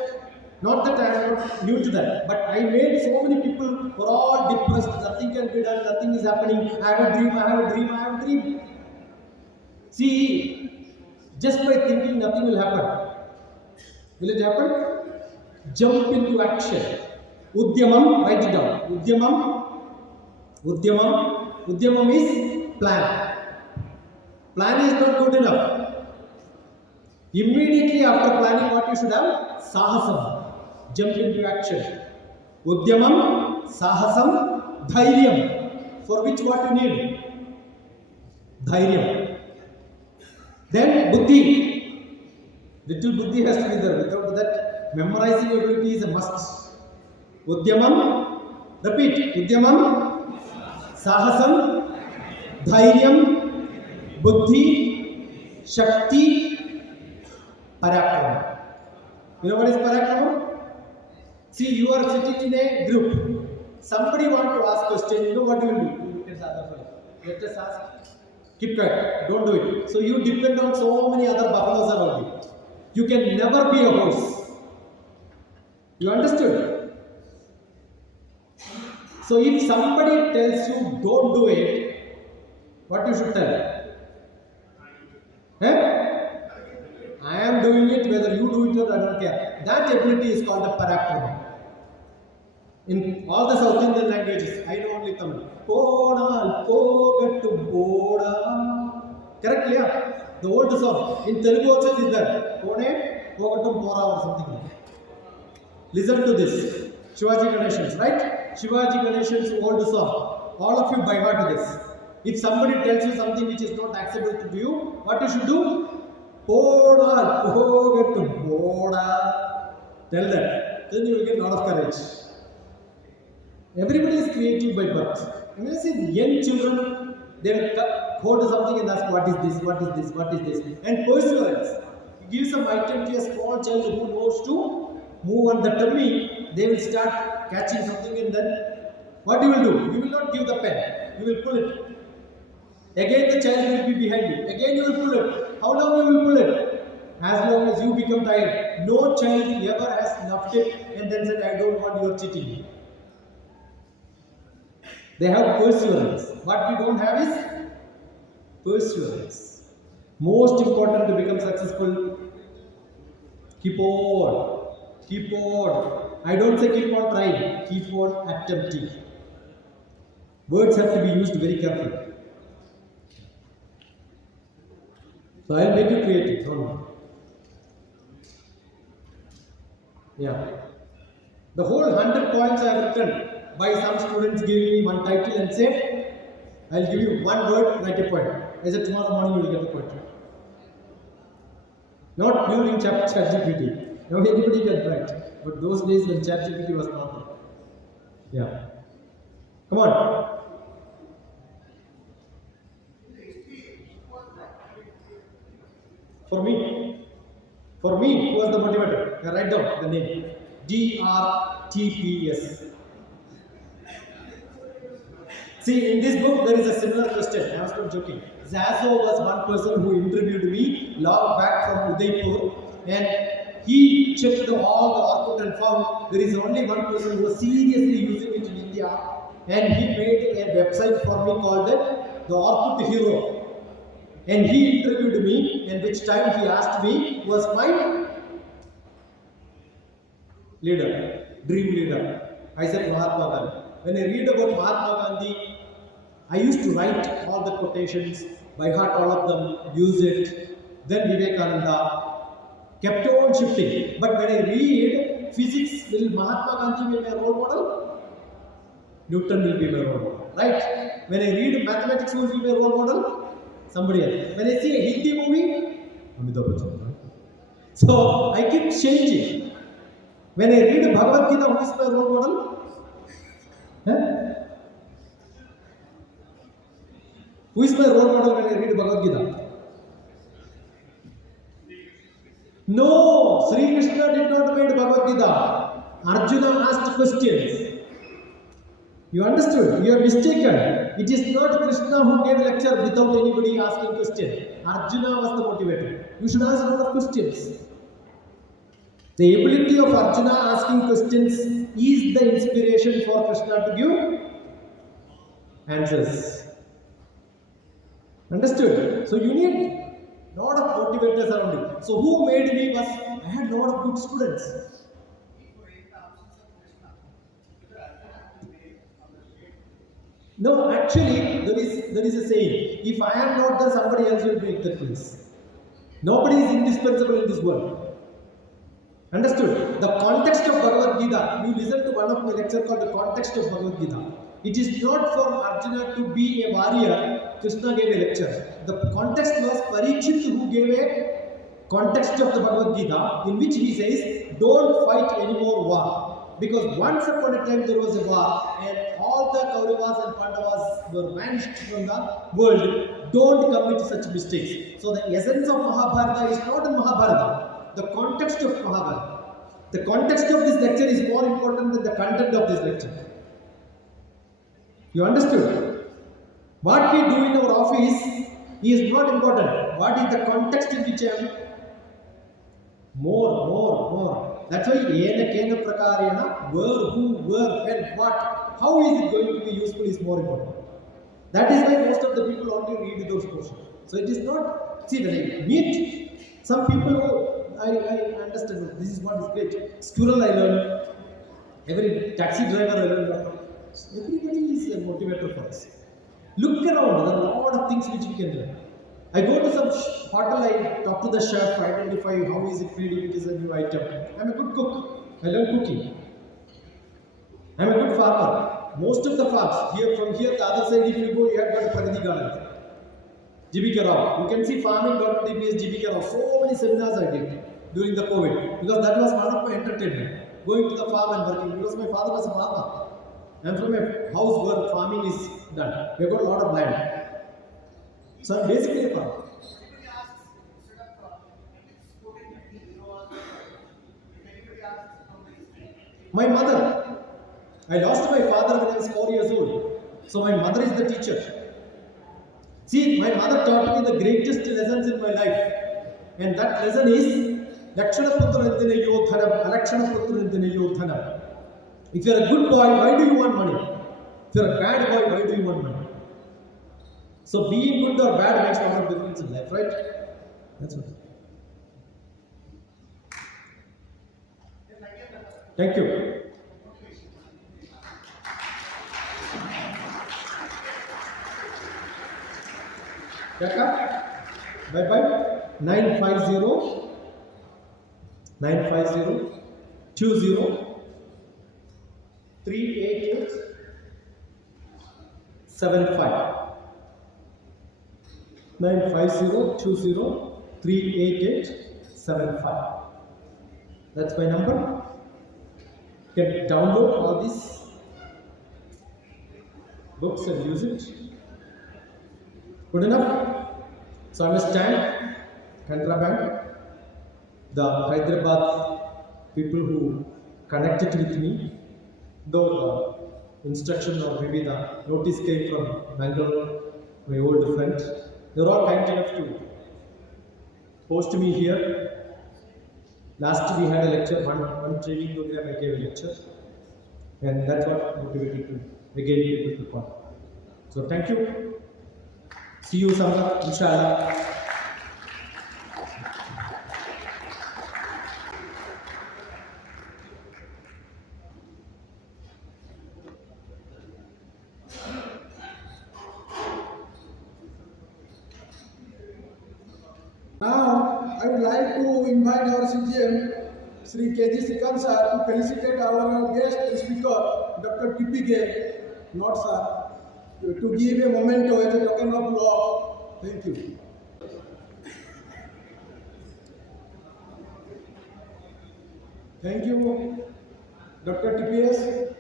Not that I am not new to that, but I made so many people who are all depressed. Nothing can be done. Nothing is happening. I have a dream. I have a dream. I have a dream. See, just by thinking, nothing will happen. Will it happen? Jump into action. Udyamam, write it down. Udyamam is plan. Plan is not good enough. Immediately after planning, what you should have? Sahasam. Jump into action. Udyamam, sahasam, dhairyam. For which what you need? Dhairyam. Then buddhi. Little buddhi has to be there. Without that, memorizing ability is a must. Udyamam, repeat. Udyamam, sahasam, dhairyam, buddhi, shakti, parakram. You know what is parakram? See, you are sitting in a group. Somebody want to ask question. You know what you will do? You look at the other fellow. Let us ask. Keep quiet. Don't do it. So you depend on so many other buffaloes around you. You can never be a horse. You understood? So if somebody tells you don't do it, what you should tell? I am doing it, whether you do it or I don't care. That ability is called a parakram. In all the South Indian languages, I know only Tamil. Podal, pogattu, boda. Correct, yeah? The old song. In Telugu also is that. Pone, pogattu, pora or something like that. Listen to this. Shivaji Ganeshan's, right? Shivaji Ganeshan's old song. All of you by heart this. If somebody tells you something which is not acceptable to you, what you should do? Podal, pogattu, boda. Tell that. Then you will get a lot of courage. Everybody is creative by birth. When I say young children, they will quote something and ask, what is this, what is this, what is this? And perseverance. You give some item to a small child who knows to move on the tummy, they will start catching something and then what you will do? You will not give the pen. You will pull it. Again the child will be behind you. Again you will pull it. How long you will pull it? As long as you become tired. No child ever has nuffed it and then said, I don't want your cheating. They have perseverance. What we don't have is perseverance. Most important to become successful, keep on. Keep on. I don't say keep on trying. Keep on attempting. Words have to be used very carefully. So I'll make you creative. Don't worry. Yeah. The whole 100 points I have written by some students giving me one title and say, I'll give you one word, write a poem. I said tomorrow morning you will get the poetry. Not during ChatGPT. Now anybody can write. But those days when ChatGPT was not there. Yeah. Come on. For me, who was the motivator? Write down the name. DrTPS. See, in this book there is a similar question. I was not joking. Zazo was one person who interviewed me long back from Udaipur, and he checked all the Orkut and found there is only one person who was seriously using it in India, and he made a website for me called the Orkut Hero. And he interviewed me, and which time he asked me was my leader, dream leader. I said Mahatma Gandhi. When I read about Mahatma Gandhi, I used to write all the quotations by heart, all of them, use it. Then Vivekananda kept on shifting. But when I read physics, will Mahatma Gandhi be my role model? Newton will be my role model, right? When I read mathematics, who will be my role model? Somebody else. When I see a Hindi movie, Amitabh Bachchan, right? So I keep changing. When I read Bhagavad Gita, who is my role model? Huh? Who is my role model when I read Bhagavad Gita? No, Sri Krishna did not make Bhagavad Gita. Arjuna asked questions. You understood? You are mistaken. It is not Krishna who gave lecture without anybody asking question. Arjuna was the motivator. You should ask a lot of questions. The ability of Arjuna asking questions is the inspiration for Krishna to give answers. Understood? So you need a lot of motivators around you. So who made me was, I had a lot of good students. No, actually, there is a saying, if I am not there, somebody else will take that place. Nobody is indispensable in this world. Understood? The context of Bhagavad Gita, you listen to one of my lectures called the context of Bhagavad Gita. It is not for Arjuna to be a warrior. Krishna gave a lecture. The context was Parikshit who gave a context of the Bhagavad Gita in which he says, don't fight any more war. Because once upon a time there was a war and all the Kauravas and Pandavas were vanished from the world. Don't commit such mistakes. So the essence of Mahabharata is not in Mahabharata. The context of Mahabharata. The context of this lecture is more important than the content of this lecture. You understood? What we do in our office is not important. What is the context in which I am? More. That's why kena prakarena, where, who, where, when, what, how is it going to be useful is more important. That is why most of the people only read those portions. So it is not, see, when I meet some people who I understand this is what is great. Squirrel I learned, every taxi driver I learned. Everybody is a motivator for us. Look around, there are a lot of things which we can learn. I go to some hotel, I talk to the chef, identify how is it feeling, it is a new item. I'm a good cook. I learn cooking. I'm a good farmer. Most of the farms, here from here, the other side, if you go, you have got Pragati Garden. GBK Rao. You can see farming DrTPS GBK Rao. So many seminars I did during the COVID. Because that was one of my entertainment. Going to the farm and working. Because my father was a farmer. I'm from a house where farming is done. We have got a lot of land. So I'm basically a farmer. My mother. I lost my father when I was 4 years old. So my mother is the teacher. See, my mother taught me the greatest lessons in my life. And that lesson is Lakshana Putra Nandina Yodhanam, Alakshana Putra Nandina Yodhanam. If you are a good boy, why do you want money? If you are a bad boy, why do you want money? So being good or bad makes a lot of difference in life, right? That's what. Thank you. Bye bye. 950 20 388 75. 950 That's my number. You can download all these books and use it. Good enough? So I understand CANARA Bank, the Hyderabad people who connected with me, though the instruction or maybe the notice came from Bangalore, my old friend. They're all kind enough to post me here. Last we had a lecture, one training program I gave a lecture, and that's what motivated to again people to come. So thank you. See you somewhere, inshallah. Now, I would like to invite our CGM, Sri KG Sikand sir, to felicitate our guest speaker, Dr. TPK, not sir, to give a memento as a token of love. Thank you. Thank you, Dr. TPS.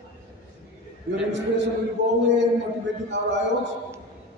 Your inspiration will go away in motivating our IOs.